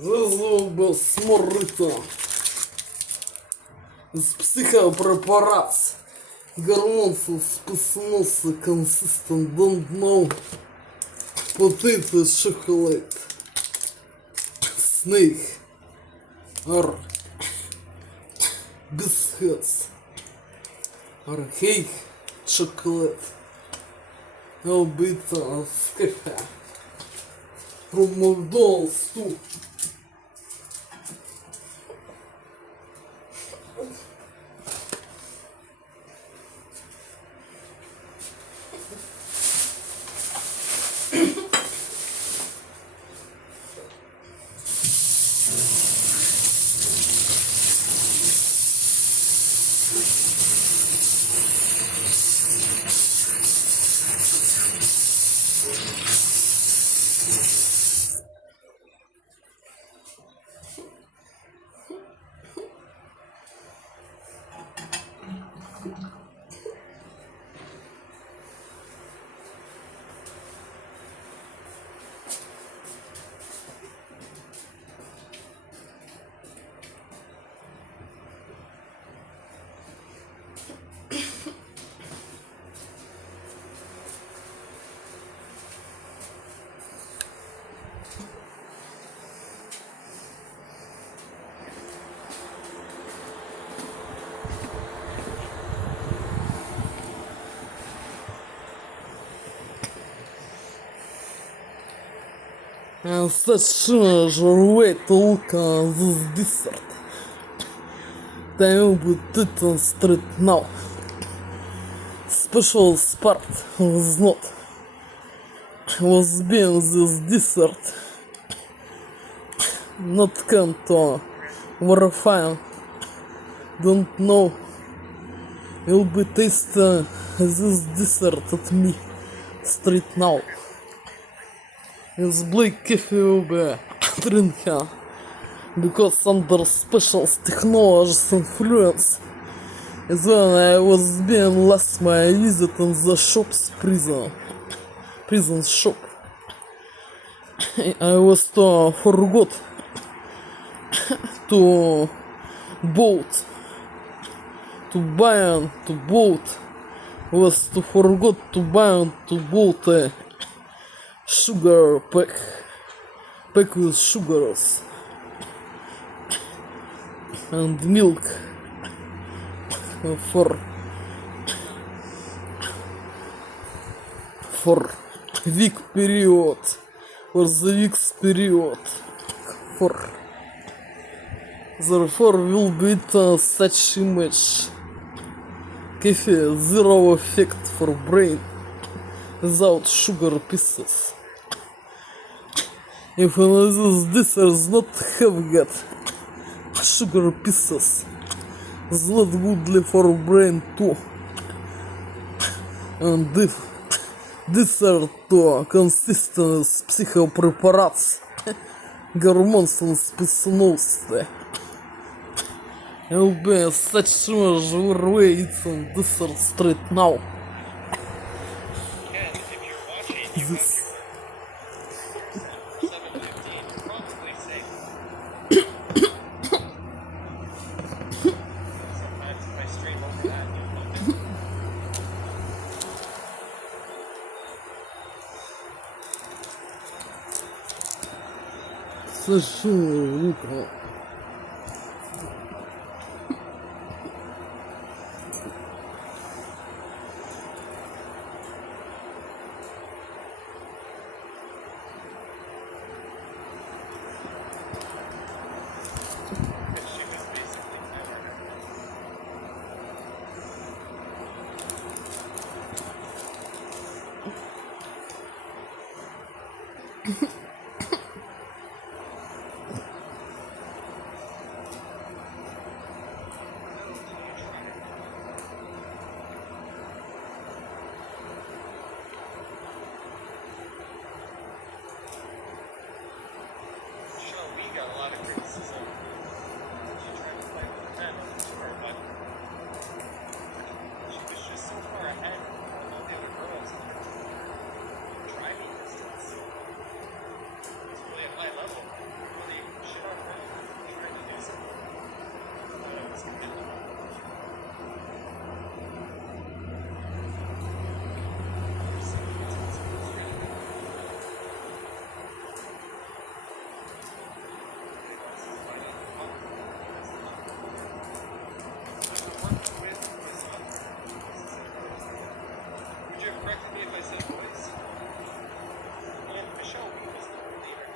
Зазубы сморыта. С психопрепарats. Гормонсы спаснулся consistent don't know. Potato chocolate. Snake. Or biscuits. Or cake chocolate. Убийца скифа. From McDonald's too. such way только this desert. Time with Titan Street now. Special part was not. Was being this desert. Not come to verify. Don't know. You'll be tasting this desert at me. Street now. It's black coffee will be drinking. Because under special technologies influence is when I was being last my visit in the shop's prison shop. I was to forgot to boat to buy to boat was to forgot to buy to boat a sugar pack with sugars and milk for week period for the week's period for therefore will be such image coffee zero effect for brain without sugar pieces. If this does not have got sugar pieces, it's not good for brain too. And if these are to consistent with psychopреparats, hormones and спецслужб, it will be such way it's on desert street now. And if you're watching, you This. have 7:15, you're probably safe. Sometimes if I stream over that, you'll know. Совершенно And she was basically never sure, we got a lot of criticism. She tried to play with the men on the tour, but she was just so far ahead of all the other girls in her driving distance. It was really a high level. Really shit on her trying to do something. I thought it was commendable. Would you have corrected me if I said boys? And Michelle was the leader.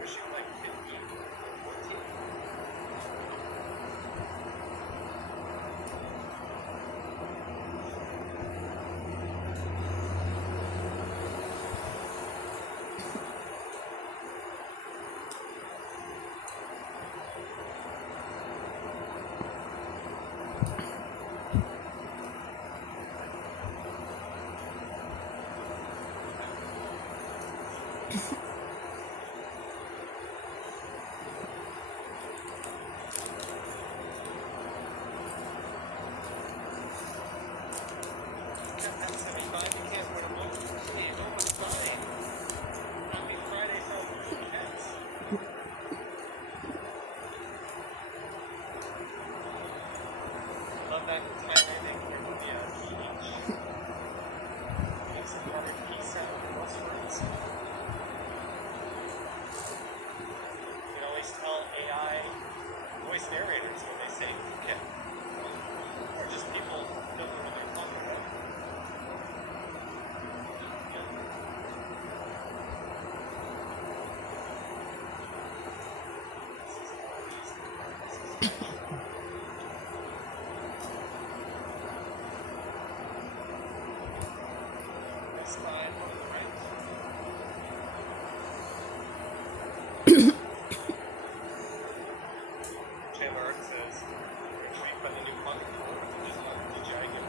Was she like 15 or 14? At 75, you can't put them on. Hey, no one's dying. Happy Friday from Cats. Love that Thailand where the PH makes the part of P sound in most words. You can always tell AI voice narrators when they say kid. Or just people don't know what they're talking about. was retrieved by the new Pocket 4, which is a DJI gift.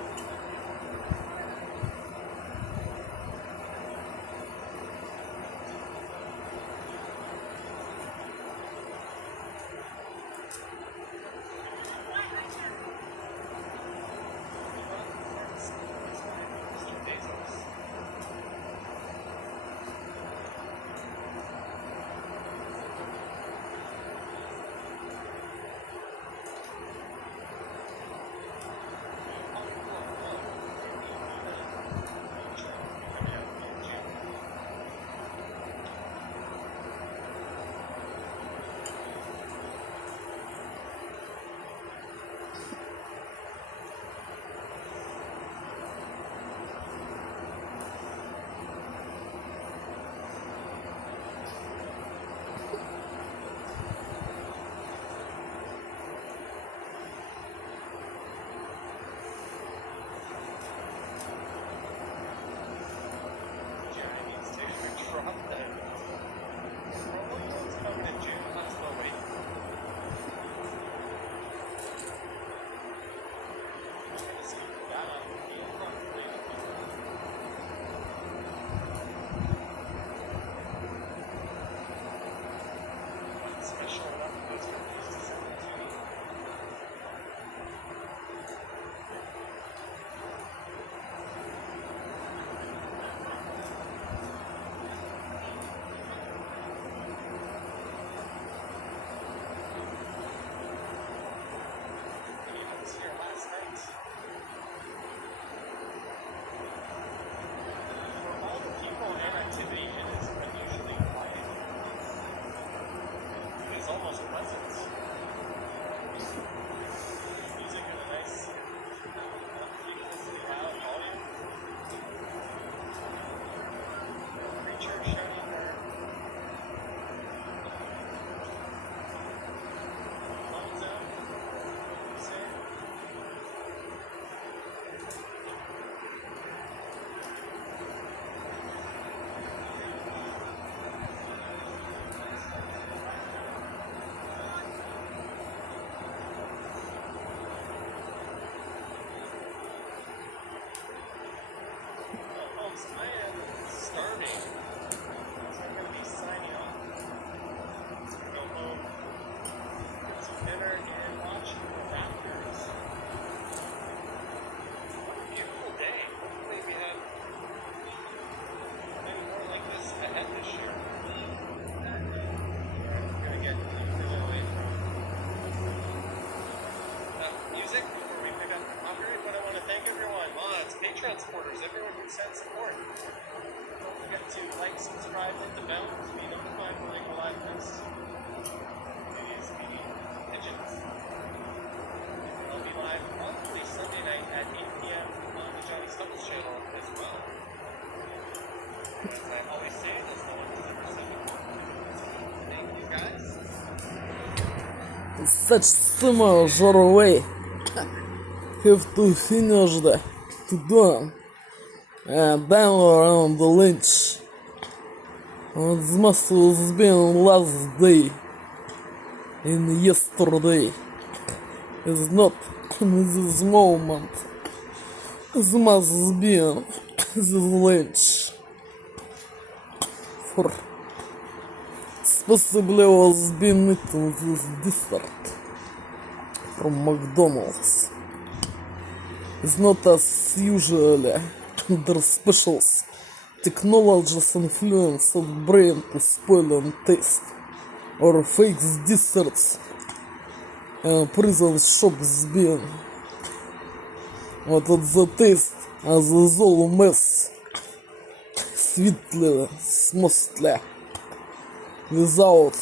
Transporters, everyone who sent support. Don't forget to like, subscribe, hit the bell to be notified when I go live next. These pigeons. I'll be live probably Sunday night at 8 p.m. on the Johnny Stubbs channel as well. As I always say, there's no one who's ever said before. Thank you guys. Such similar way. Have to finish the to do down around the lynch. It must have been last day in yesterday. It's not in this moment. It must have been the lynch. For possibly was being eaten this dessert from McDonald's. It's not as usually their specials technologies influence the brain to spoil and taste or fake desserts prison shops being what at the taste as is all mess sweetly mostly without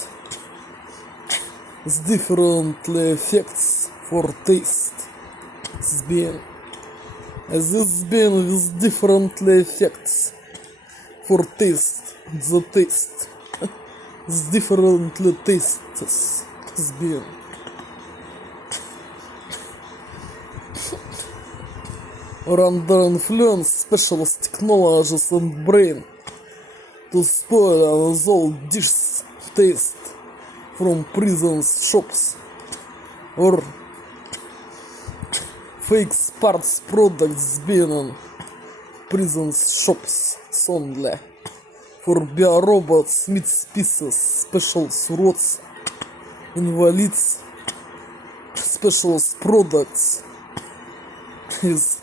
different effects for taste it's being as this being with different effects for taste, the taste is differently tastes has been or under influence specialist technologies and brain to spoil all dishes taste from prisons shops or Fake parts products being on prisons shops only. For bio robots, meat pieces, special rods, invalids, special products is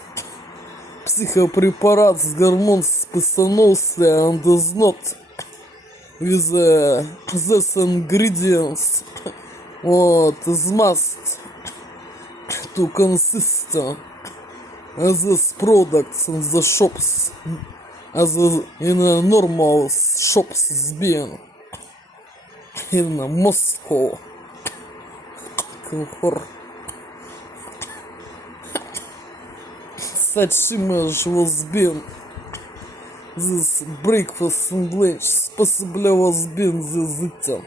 psychopрепарats, гормон спасоносы and does not with these ingredients what is must to consist these products in the shops as in a normal shops being in Moscow. Such image was being this breakfast and lunch possibly was being this eaten.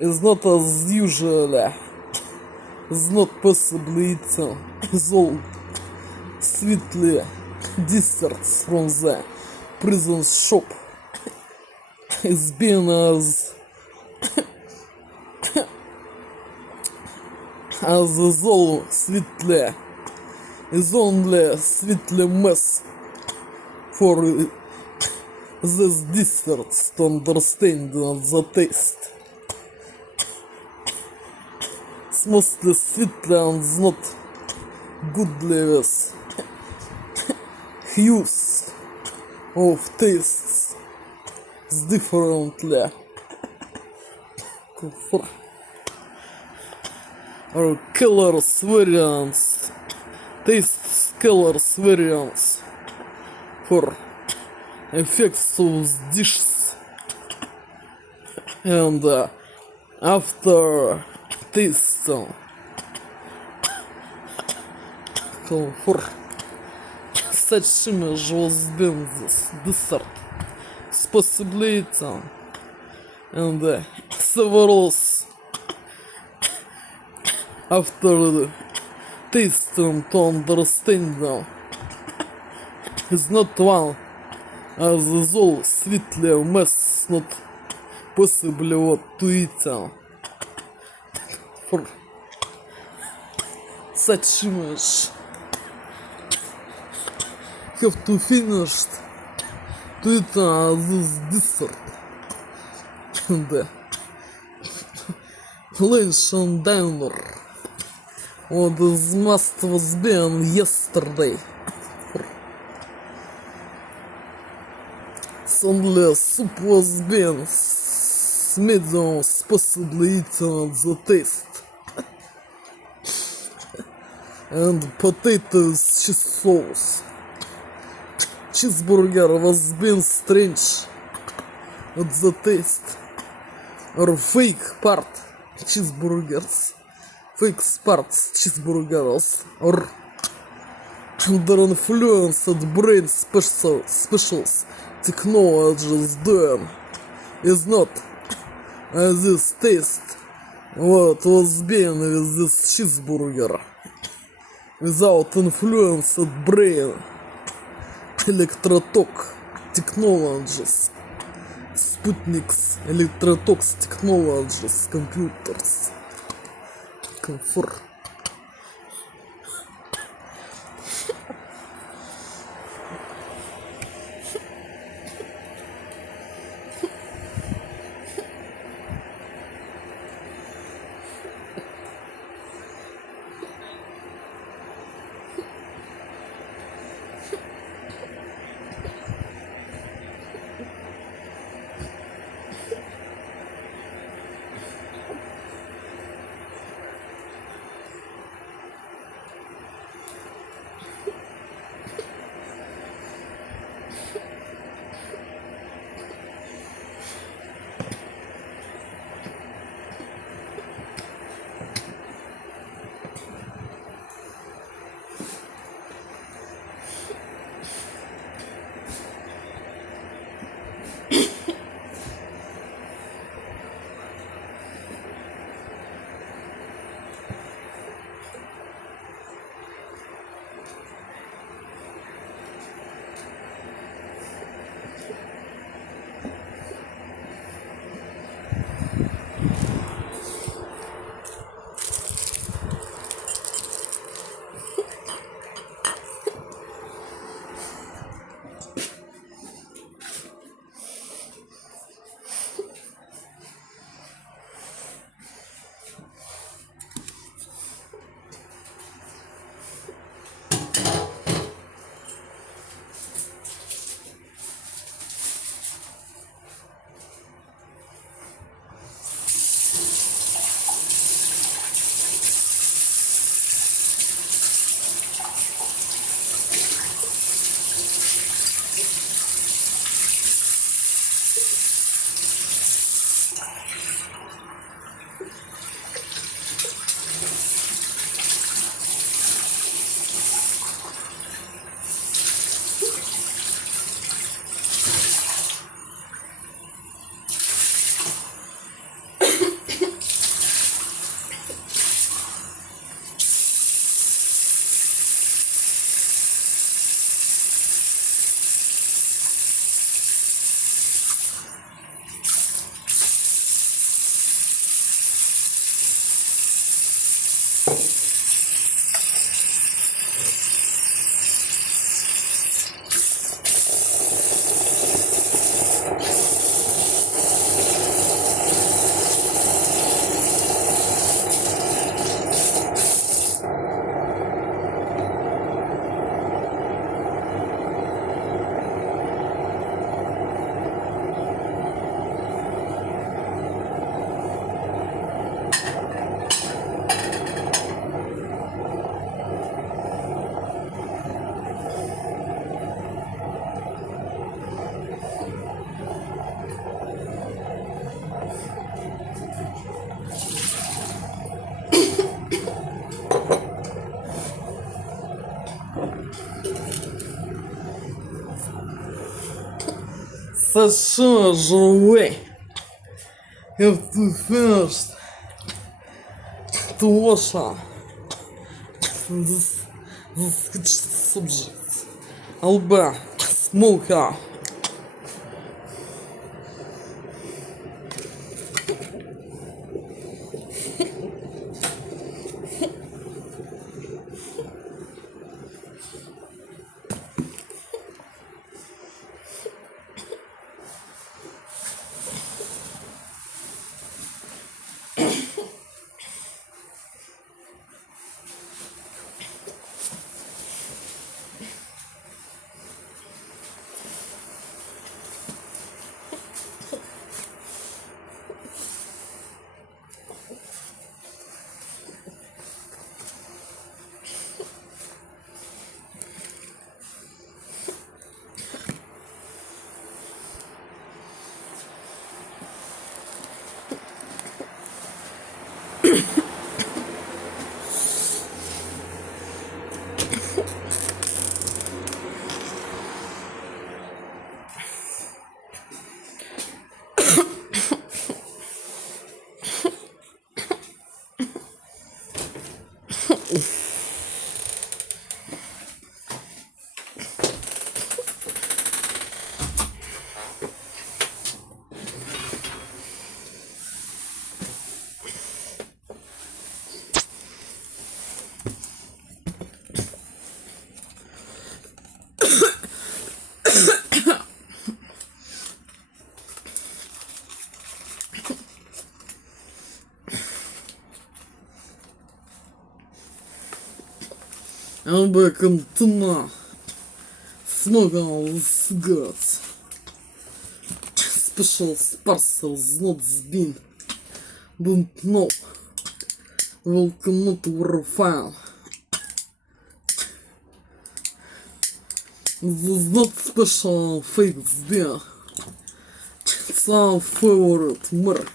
Is not as usual. Is not possibly eaten. Is all sweetly desserts from the prison shop. Is being as is all sweetly is only sweetly mess for these desserts to understand the taste. It's mostly sweetly and not goodly with hues of tastes differently or colors variants, tastes colors variants for effects of dishes and after taste for such image was been this dessert possibly eaten and several after tasting to understand them is not one as is all sweetly mess not possibly what to eat for such image have to finish to eat this dessert and lunch and dinner what is must was been yesterday. Only soup was being medium possibly eaten the taste and potatoes cheese sauce. Cheeseburger was being strange at the taste or fake part cheeseburgers. Fake parts cheeseburgers or under influence of brain specials technologies doing is not this taste what was being with this cheeseburger without influence of brain electrotalk technologies Sputnik's electrotalk technologies computers comfort. США живой. If the first to wash up the sketch subject. Alba, smoker. Alba continua smoking cigarettes. Special parcels not been don't know. Welcome not to file. This is not special fakes there. It's our favorite mark.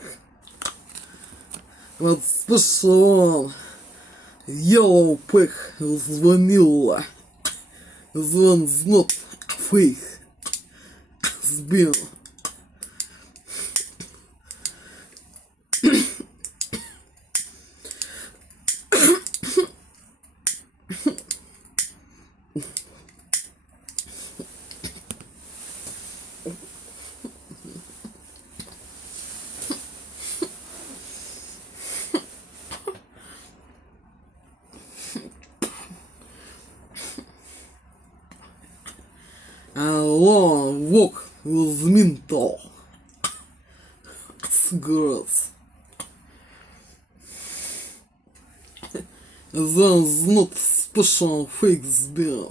But special one. Yellow pack with vanilla. This one's not fake. It's been. A long walk with menthol cigarettes. There's not special fakes there.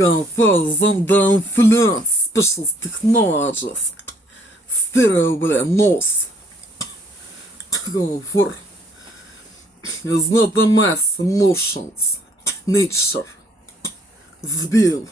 Confused under influence, specialist technologies, stereo nose. Comfort is not a mass emotions, nature, збил.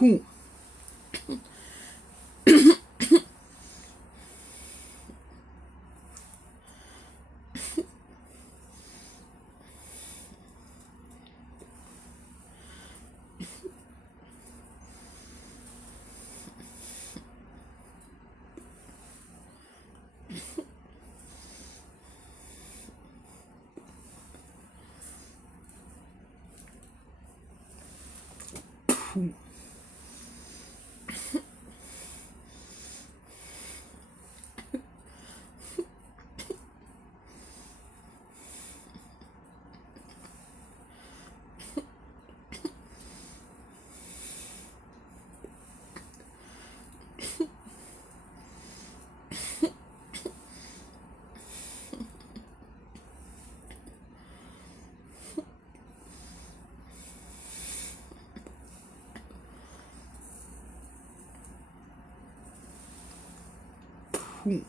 Фу. Фу. Фу.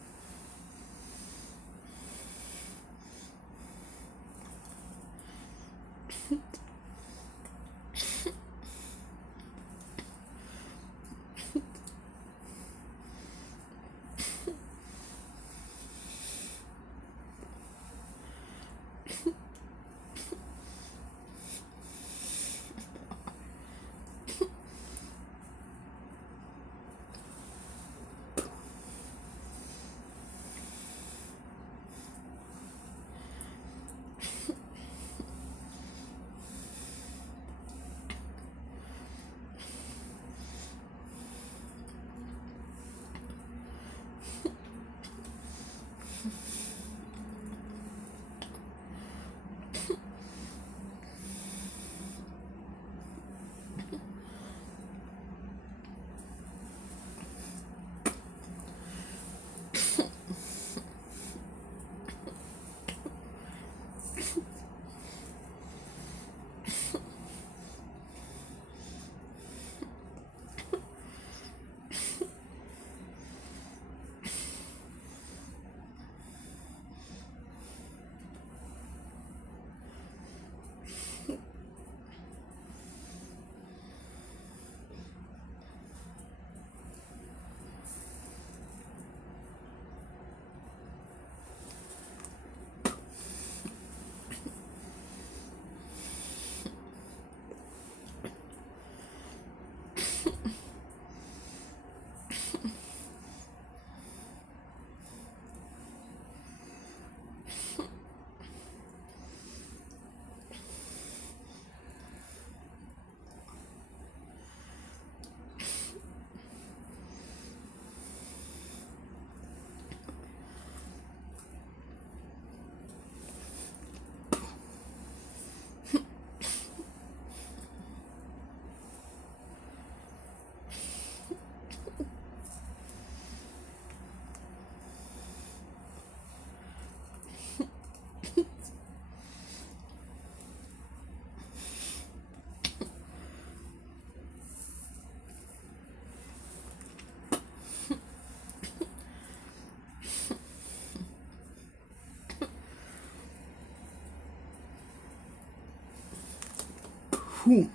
Фу.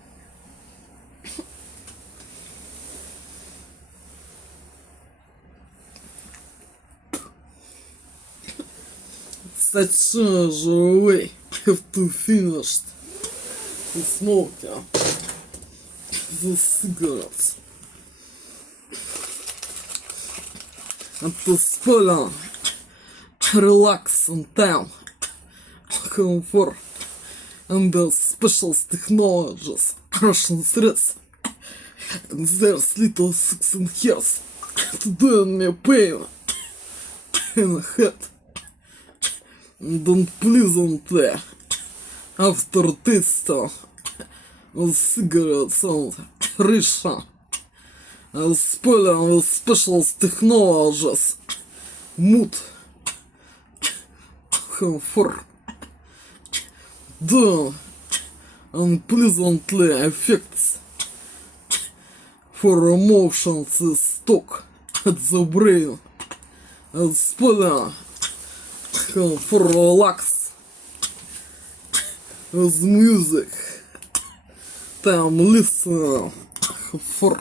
Such a way to finish the smoking the cigarettes. to spoil relax and time, comfort, and the special technologies, Russian threats, and there's little six and hairs to do me pain in the head, and unpleasantly after tasting with cigarettes and Russia. Spoiling with special technologies, mood, comfort, doing unpleasantly effects for emotions is stuck at the brain, spoiling for relax with music, time listening for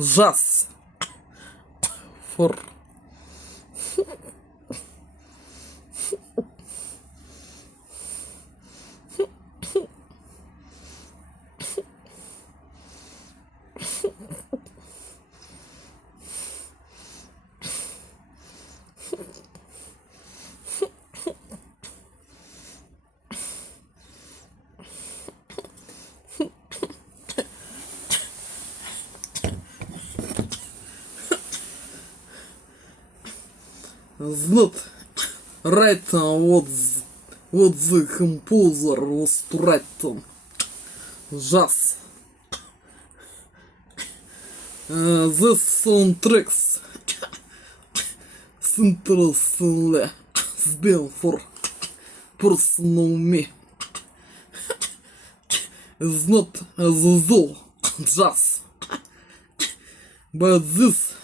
jazz, for it's not writing what the composer was writing. Jazz. This soundtracks interestingly been for personal me. It's not as though jazz, but this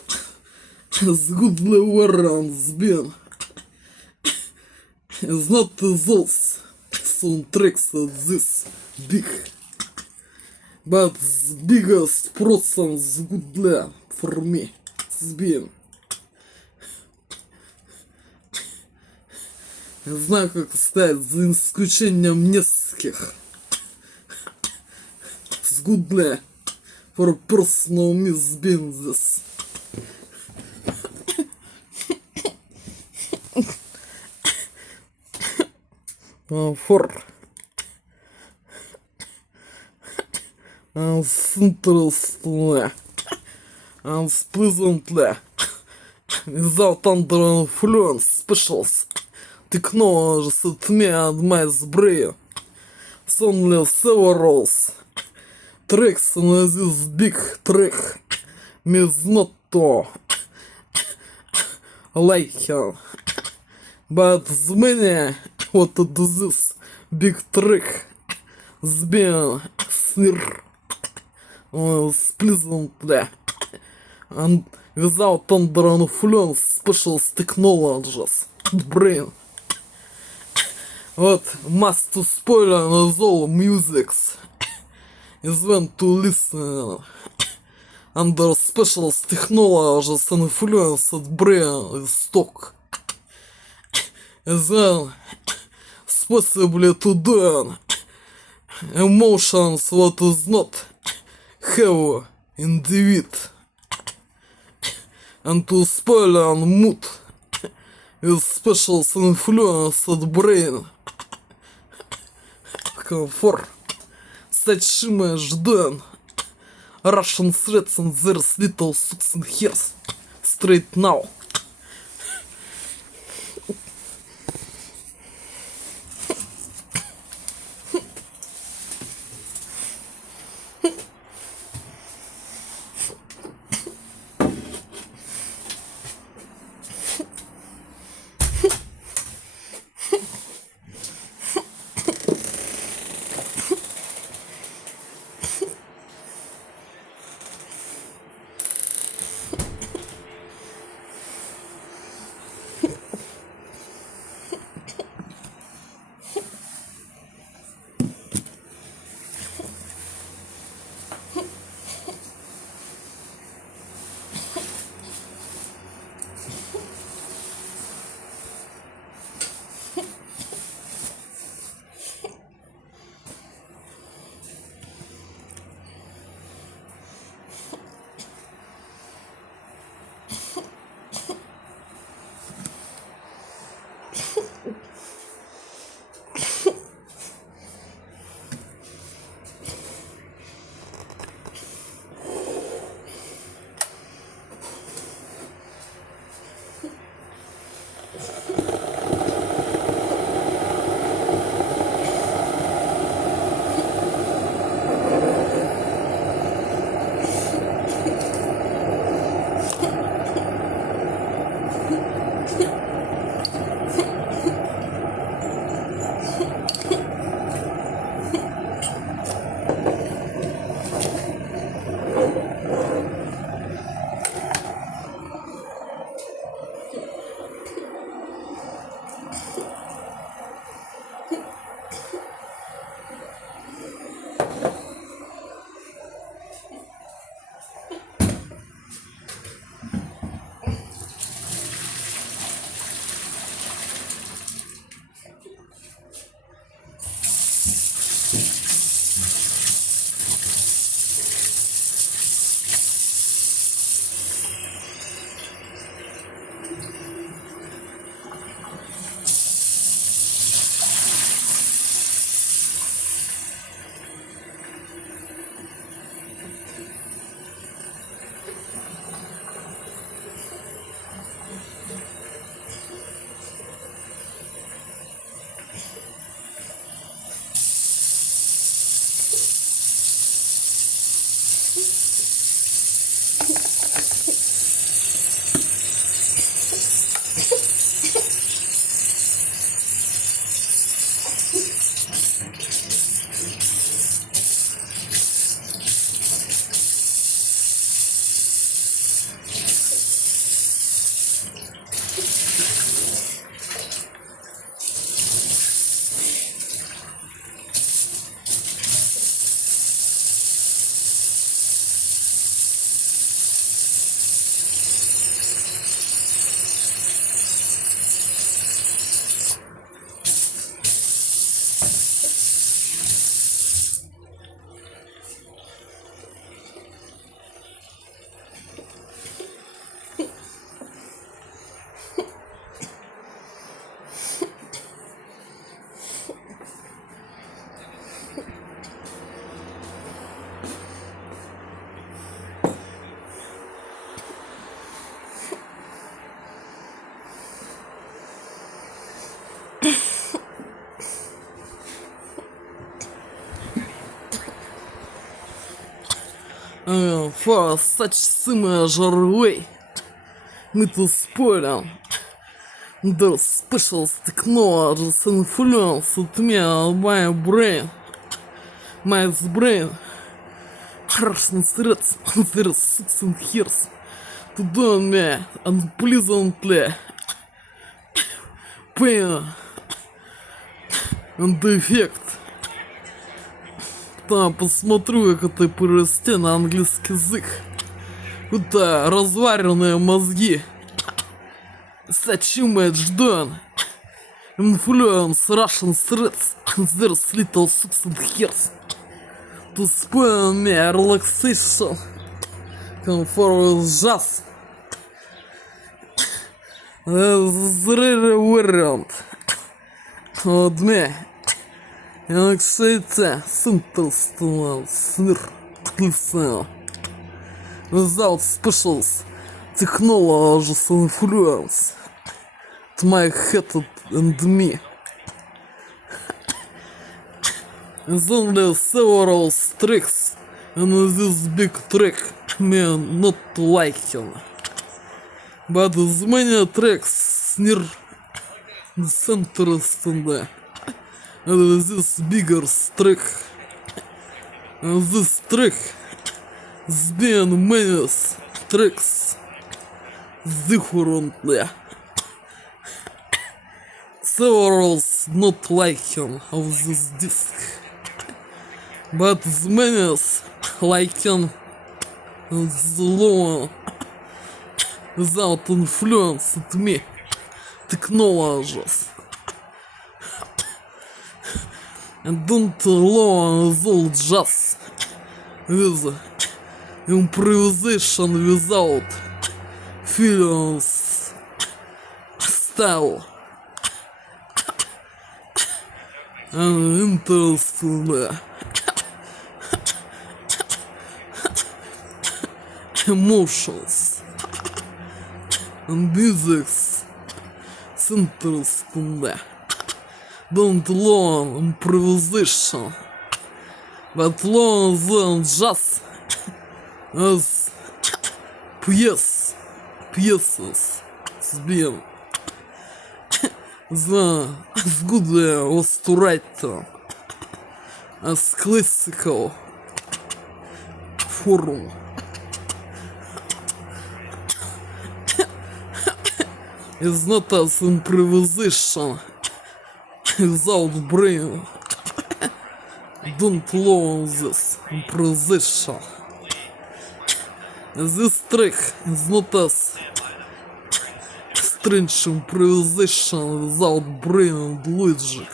is goodly warrants been. It's not those soundtracks as this big, but the biggest process goodly for me has been. Я знаю, как ставить за исключением нескольких. It's goodly for personal misbehaviors. For interestingly and pleasantly without under influence specials technologies at me and my brain. It's only several tracks in this big track means not to liking, but the many what this big track is being sneer pleasantly and without under influence special technologies brain. What must to spoil on all musics is when to listen under special technologies and influence at brain is stock. Is then possibly to do emotions what is not have individ and to spoil on mood with special influence at brain comfort such image done Russian threats and there's little six and hairs straight now. For such similar way, with the spoiler, the special technologies influenced me on my brain. My brain harshly threats their 16 years to do me unpleasantly pain and effect. Да, посмотрю, как это перевести на английский язык. Это разваренные мозги. Such image done. Influence Russian threats their little 16 years. To spoil me relaxation. Comfort just. Зрели вариант. От me. Anxiety, symptoms, snir, without special technologies influence to my head and me. There's only several tricks in this big trick me not liking. But as many tricks near disinteresting. And this bigger trick. And this trick is being many tricks differently. Several not liking of this disc. But as many liking the low without influence at me technologies. And don't allow all just with improvisation without feelings style and interesting emotions and music's interesting. Don't learn improvisation, but learn them just as pieces being the as good was to write them as classical form. It's not as improvisation. Without brain, don't learn this improvisation. This trick is not as strange improvisation without brain and logic.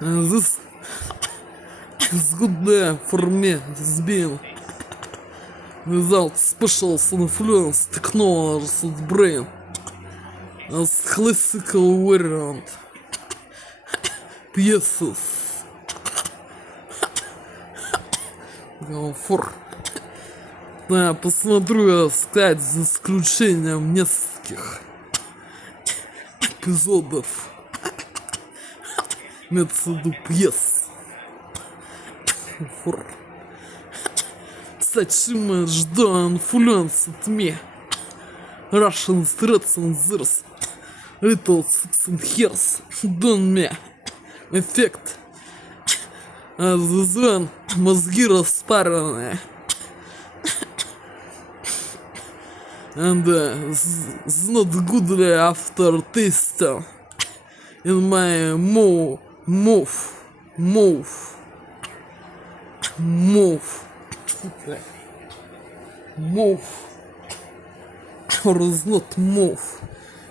This is good for me, this being without special influence technologies of brain. As classical variant pieces for. Да, посмотрю я сказать за исключением нескольких эпизодов методу пьес. For. Such image don't influence at me. Russian threats and theirs little 16 years done me effect. As when мозги распаренные. And it's not good after tasting in my mouth. Or is not move.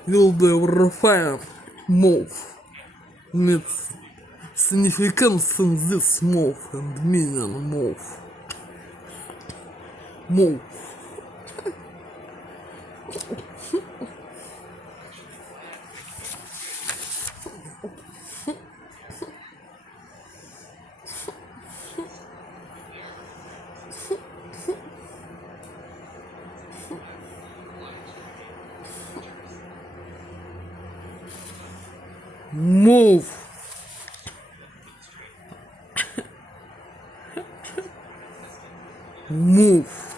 Will be refined move. It's significance in this move and meaning move. Move. Move.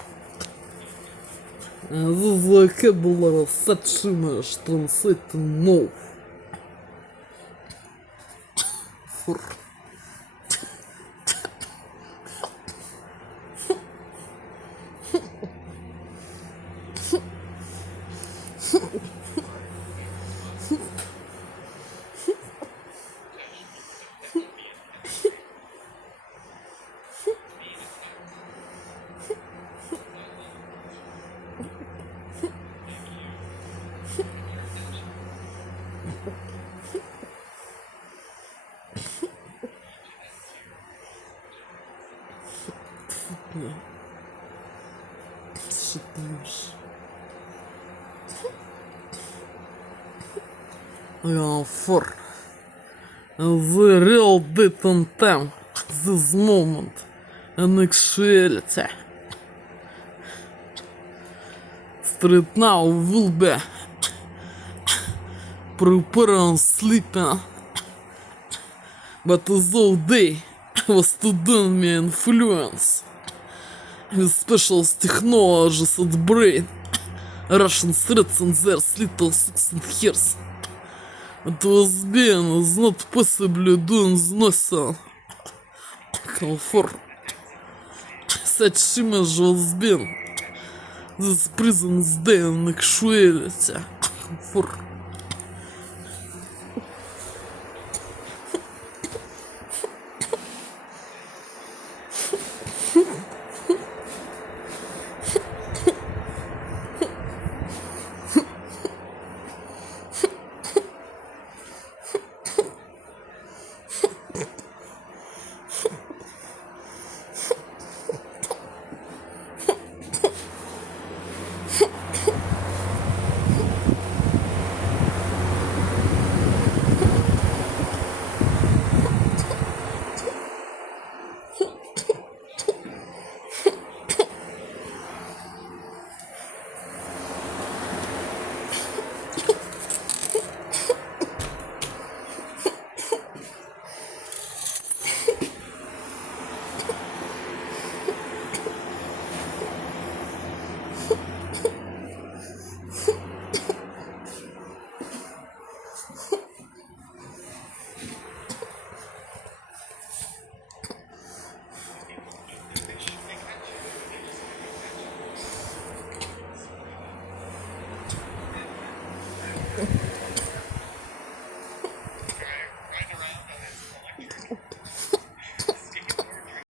This vocabulary such image translate move. For считаешь? For the real date and time, this moment, and actuality. Straight now will be preparing sleeping, but as all day was to do me influence with special technologies at brain, Russian threats and their little 16 hairs. It was being is not possibly doing nothing. For such image was being this prison's day in actuality. For